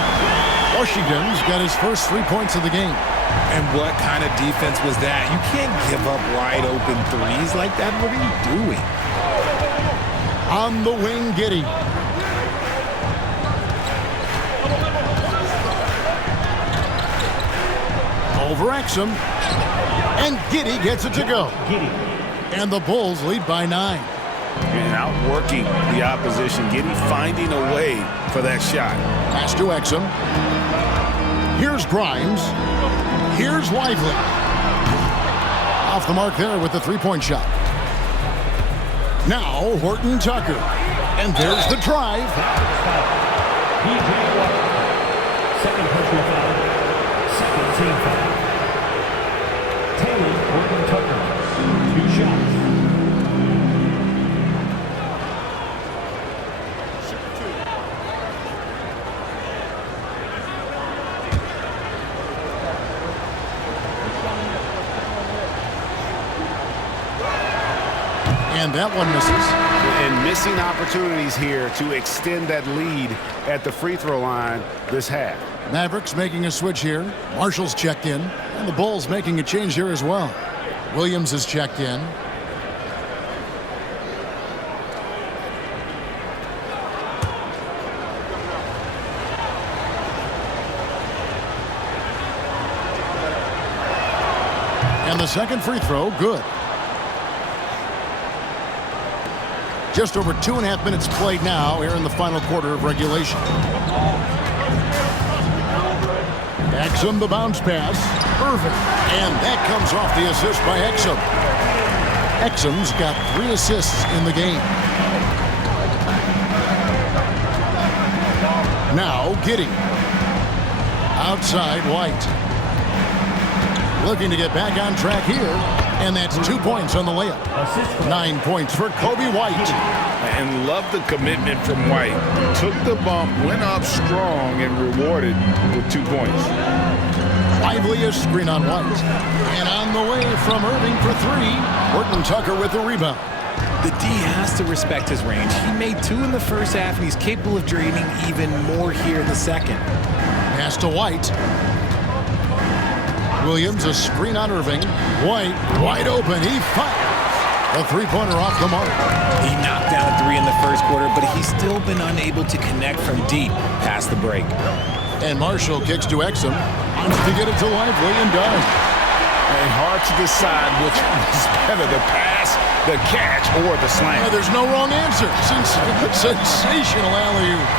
Washington's got his first 3 points of the game. And what kind of defense was that? You can't give up wide open threes like that. What are you doing? On the wing, Giddey. Over Exum. And Giddey gets it to go. And the Bulls lead by 9. And outworking the opposition. Giddey finding a way for that shot. Pass to Exum. Here's Grimes. Here's Lively. Off the mark there with the three-point shot. Now Horton-Tucker. And there's the drive. Second personal foul. Second team foul. Talen Horton-Tucker. 2 shots. And that one misses. And missing opportunities here to extend that lead at the free throw line this half. Mavericks making a switch here. Marshall's checked in. And the Bulls making a change here as well. Williams is checked in. And the second free throw, good. Just over 2.5 minutes played now here in the final quarter of regulation. Exum the bounce pass. Irving. And that comes off the assist by Exum. Exum's got 3 assists in the game. Now Giddey. Outside White. Looking to get back on track here. And that's 2 points on the layup. 9 points for Kobe White. And love the commitment from White. Took the bump, went up strong, and rewarded with 2 points. Lively a screen on White. And on the way from Irving for 3. Horton Tucker with the rebound. The D has to respect his range. He made 2 in the first half, and he's capable of draining even more here in the second. Pass to White. Williams, a screen on Irving. White, wide open. He fires. A three-pointer off the mark. He knocked down a 3 in the first quarter, but he's still been unable to connect from deep past the break. And Marshall kicks to Exum. Wants to get it to Lively and does. And hard to decide which was better, the pass, the catch, or the slam. There's no wrong answer. Sensational alley-oop.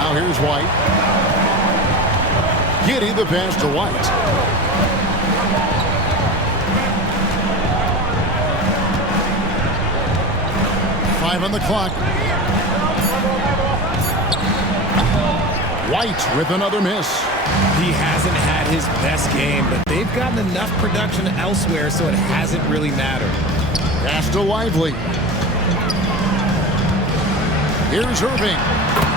Now here's White. Giddey, the pass to White. Five on the clock. White with another miss. He hasn't had his best game, but they've gotten enough production elsewhere, so it hasn't really mattered. Pass to Lively. Here's Irving.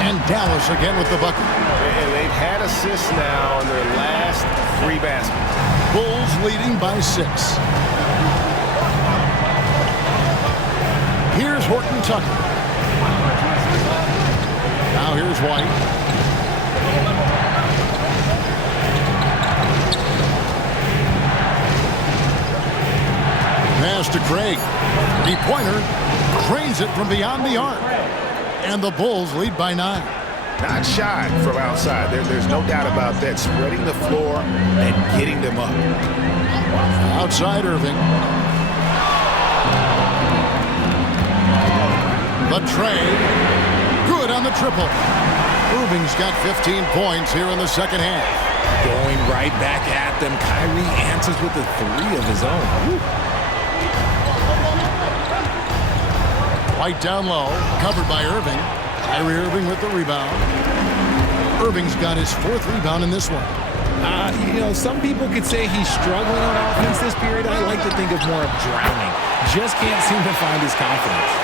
And Dallas again with the bucket. And they've had assists now in their last 3 baskets. Bulls leading by 6. Here's Horton Tucker. Now here's White. Pass to Craig. Three-pointer. Drains it from beyond the arc. And the Bulls lead by 9. Not shy from outside. There's no doubt about that. Spreading the floor and getting them up. Outside Irving. The trade. Good on the triple. Irving's got 15 points here in the second half. Going right back at them. Kyrie answers with a 3 of his own. Woo. White down low, covered by Irving. Kyrie Irving with the rebound. Irving's got his 4th rebound in this one. Some people could say he's struggling on offense this period. I like to think of more of drowning. Just can't seem to find his confidence.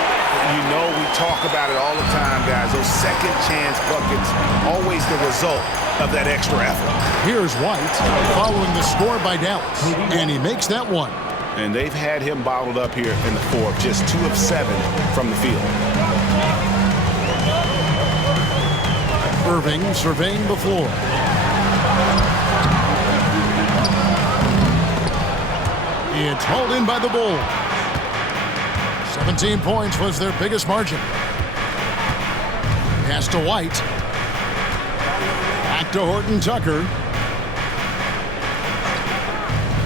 You know, we talk about it all the time, guys. Those second chance buckets, always the result of that extra effort. Here's White following the score by Dallas. And he makes that one. And they've had him bottled up here in the 4th, just 2 of 7 from the field. Irving surveying the floor. It's hauled in by the Bulls. 17 points was their biggest margin. Pass to White. Back to Horton Tucker.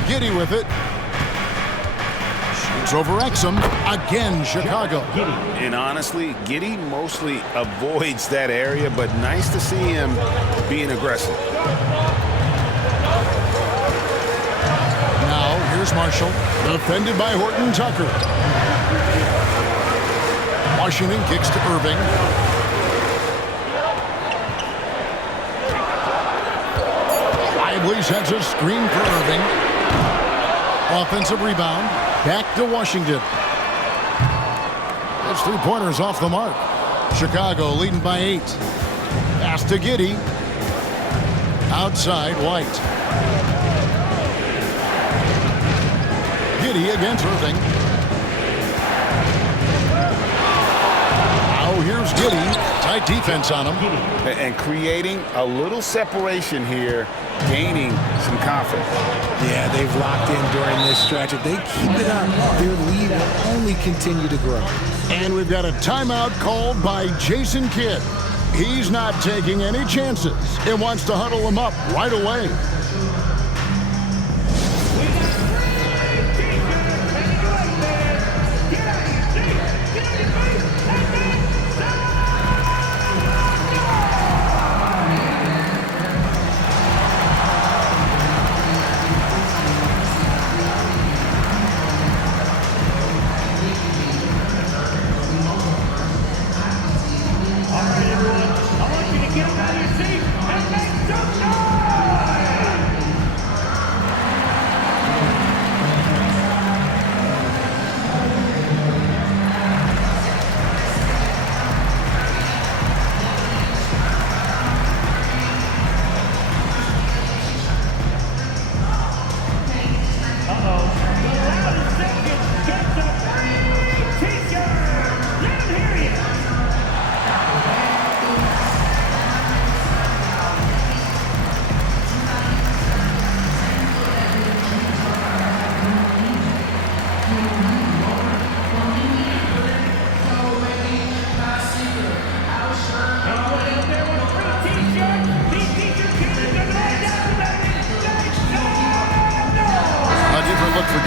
Giddey with it. Shoots over Exum. Again, Chicago. And honestly, Giddey mostly avoids that area, but nice to see him being aggressive. Now, here's Marshall. Defended by Horton Tucker. Washington kicks to Irving. Lively sets a screen for Irving. Offensive rebound. Back to Washington. That's 3-pointers off the mark. Chicago leading by 8. Pass to Giddey. Outside White. Giddey against Irving. Now here's Giddey. Tight defense on him. And creating a little separation here, gaining some confidence. Yeah, they've locked in during this stretch. If they keep it up, their lead will only continue to grow. And we've got a timeout called by Jason Kidd. He's not taking any chances and wants to huddle them up right away. All right, everyone. I want you to get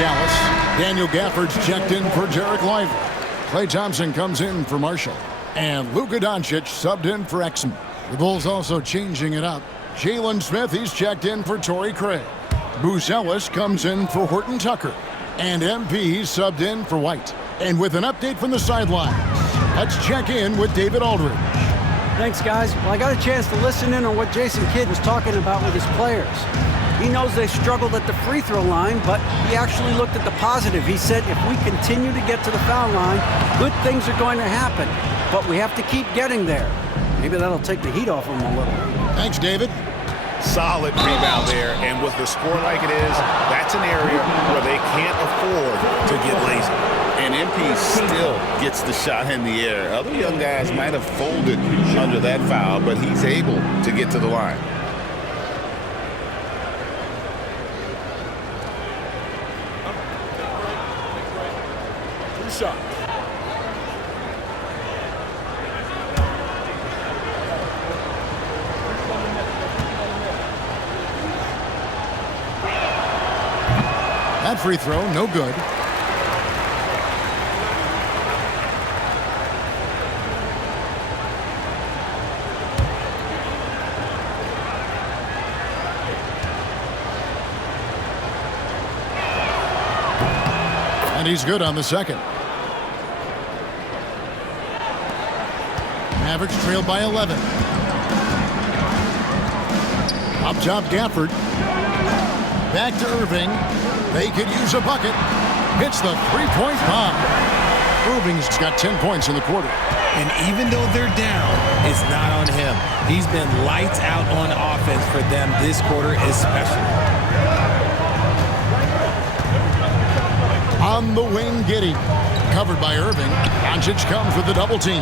Dallas. Daniel Gafford's checked in for Derek Lively. Klay Thompson comes in for Marshall. And Luka Doncic subbed in for Exum. The Bulls also changing it up. Jalen Smith, he's checked in for Torrey Craig. Booz Ellis comes in for Horton Tucker. And MP subbed in for White. And with an update from the sidelines, let's check in with David Aldridge. Thanks, guys. Well, I got a chance to listen in on what Jason Kidd was talking about with his players. He knows they struggled at the free throw line, but he actually looked at the positive. He said, if we continue to get to the foul line, good things are going to happen. But we have to keep getting there. Maybe that'll take the heat off him a little. Thanks, David. Solid rebound there, and with the score like it is, that's an area where they can't afford to get lazy. And MP still gets the shot in the air. Other young guys might have folded under that foul, but he's able to get to the line. Good shot. That free throw, no good. And he's good on the second. Mavericks trailed by 11. Up top, Gafford. Back to Irving. They could use a bucket. Hits the three-point bomb. Irving's got 10 points in the quarter. And even though they're down, it's not on him. He's been lights out on offense for them this quarter especially. On the wing, Giddey. Covered by Irving. Doncic comes with the double team.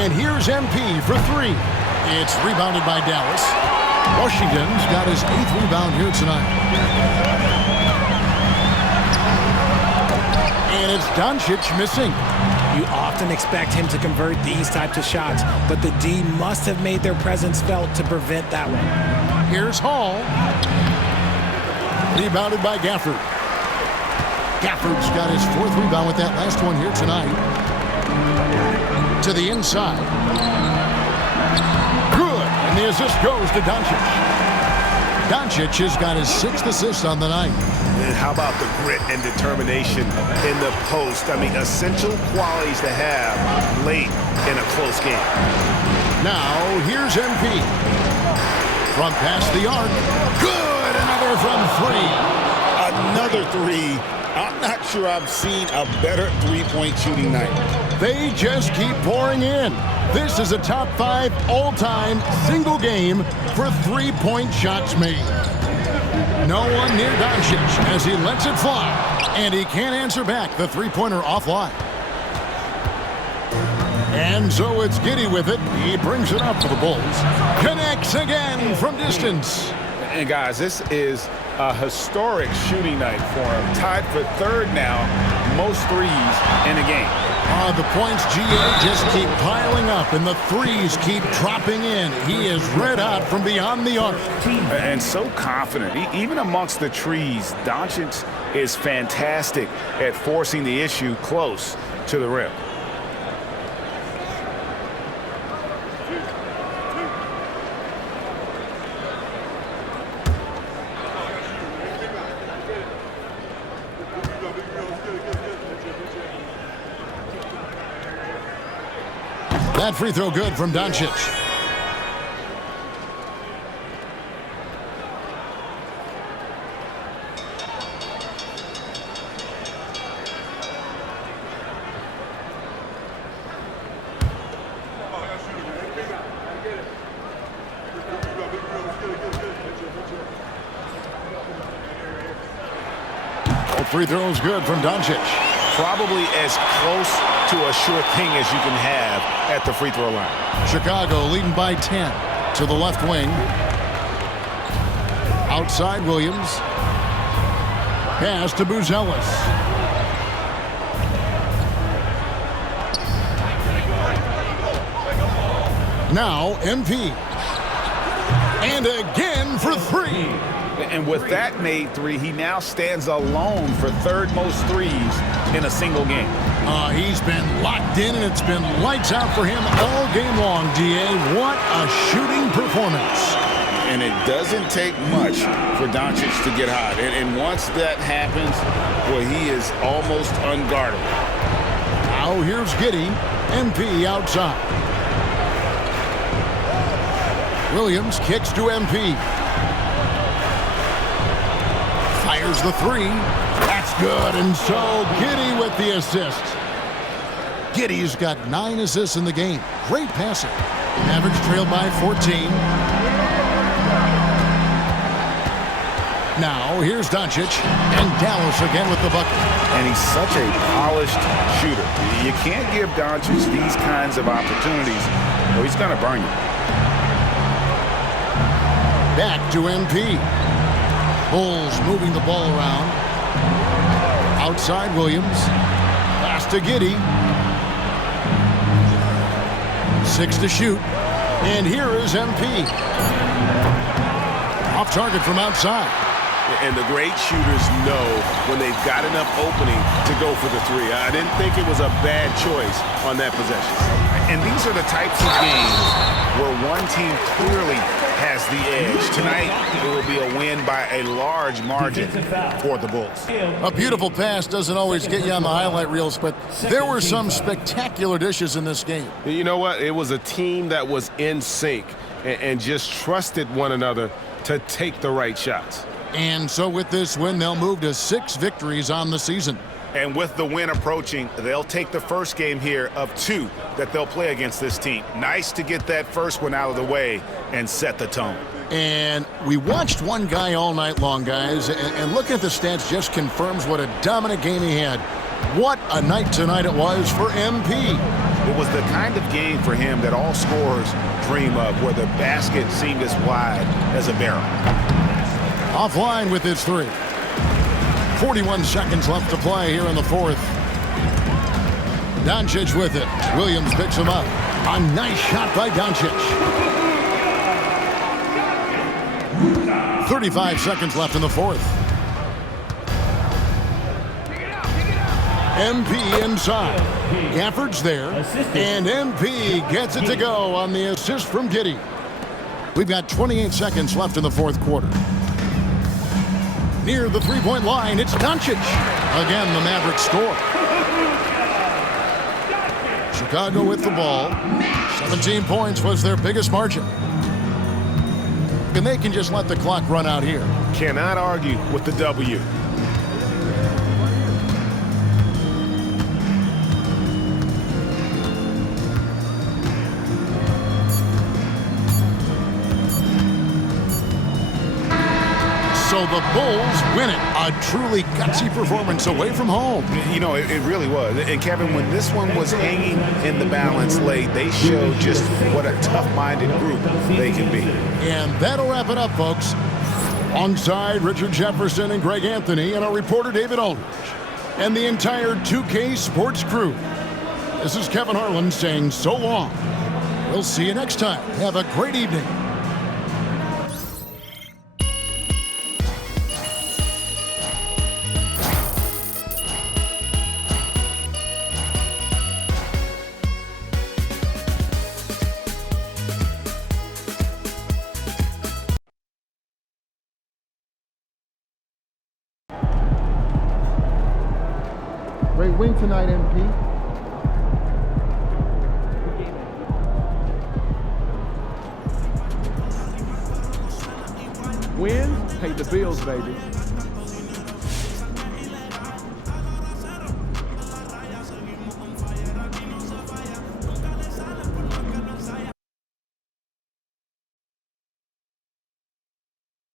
And here's MP for three. It's rebounded by Dallas. Washington's got his 8th rebound here tonight. And it's Doncic missing. You often expect him to convert these types of shots, but the D must have made their presence felt to prevent that one. Here's Hall. Rebounded by Gafford. Gafford's got his 4th rebound with that last one here tonight. To the inside. Good. And the assist goes to Doncic. Doncic has got his 6th assist on the night. And how about the grit and determination in the post? I mean, essential qualities to have late in a close game. Now, here's MP. From past the arc. Good. Another from 3. Another 3. I'm not sure I've seen a better three-point shooting night. They just keep pouring in. This is a top 5 all-time single game for three-point shots made. No one near Doncic as he lets it fly. And he can't answer back the three-pointer offline. And so it's Giddey with it. He brings it up for the Bulls. Connects again from distance. And guys, this is a historic shooting night for him. Tied for 3rd now, most threes in a game. The points, GA, just keep piling up, and the threes keep dropping in. He is red hot from beyond the arc. And so confident. Even amongst the trees, Doncic is fantastic at forcing the issue close to the rim. That free throw good from Doncic. Free throw is good from Doncic. Probably as close to a sure thing as you can have at the free throw line. Chicago leading by 10 to the left wing. Outside Williams. Pass to Booz Ellis. Now MP. And again for 3. And with that made three, he now stands alone for third most threes in a single game. He's been locked in, and it's been lights out for him all game long, D.A. What a shooting performance. And it doesn't take much for Doncic to get hot. And once that happens, well, he is almost unguardable. Now here's Giddey. MP outside. Williams kicks to MP. Fires the three. That's good. And so Giddey with the assist. Giddey's got 9 assists in the game. Great passing. Mavericks trailed by 14. Now here's Doncic, and Dallas again with the bucket. And he's such a polished shooter. You can't give Doncic these kinds of opportunities, or he's going to burn you. Back to MP. Bulls moving the ball around. Outside Williams. Pass to Giddey. 6 to shoot. And here is MP. Off target from outside. And the great shooters know when they've got enough opening to go for the three. I didn't think it was a bad choice on that possession. And these are the types of games where one team clearly has the edge. Tonight, it will be a win by a large margin for the Bulls. A beautiful pass doesn't always get you on the highlight reels, but there were some spectacular dishes in this game. You know what? It was a team that was in sync and just trusted one another to take the right shots. And so with this win, they'll move to 6 victories on the season. And with the win approaching, they'll take the first game here of 2 that they'll play against this team. Nice to get that first one out of the way and set the tone. And we watched one guy all night long, guys, and looking at the stats just confirms what a dominant game he had. What a night tonight it was for MP. It was the kind of game for him that all scorers dream of, where the basket seemed as wide as a barrel. Offline with his 3. 41 seconds left to play here in the fourth. Doncic with it. Williams picks him up. A nice shot by Doncic. 35 seconds left in the fourth. MP inside. Gafford's there. And MP gets it to go on the assist from Giddey. We've got 28 seconds left in the fourth quarter. Near the three-point line, it's Doncic. Again, the Mavericks score. Chicago with the ball. 17 points was their biggest margin. And they can just let the clock run out here. Cannot argue with the W. So the Bulls win it. A truly gutsy performance away from home. You know, it really was. And Kevin, when this one was hanging in the balance late, they showed just what a tough-minded group they can be. And that'll wrap it up, folks. Alongside Richard Jefferson and Greg Anthony and our reporter David Aldridge and the entire 2K Sports crew. This is Kevin Harlan saying so long. We'll see you next time. Have a great evening. Great win tonight, MP. Wins pay the bills, baby.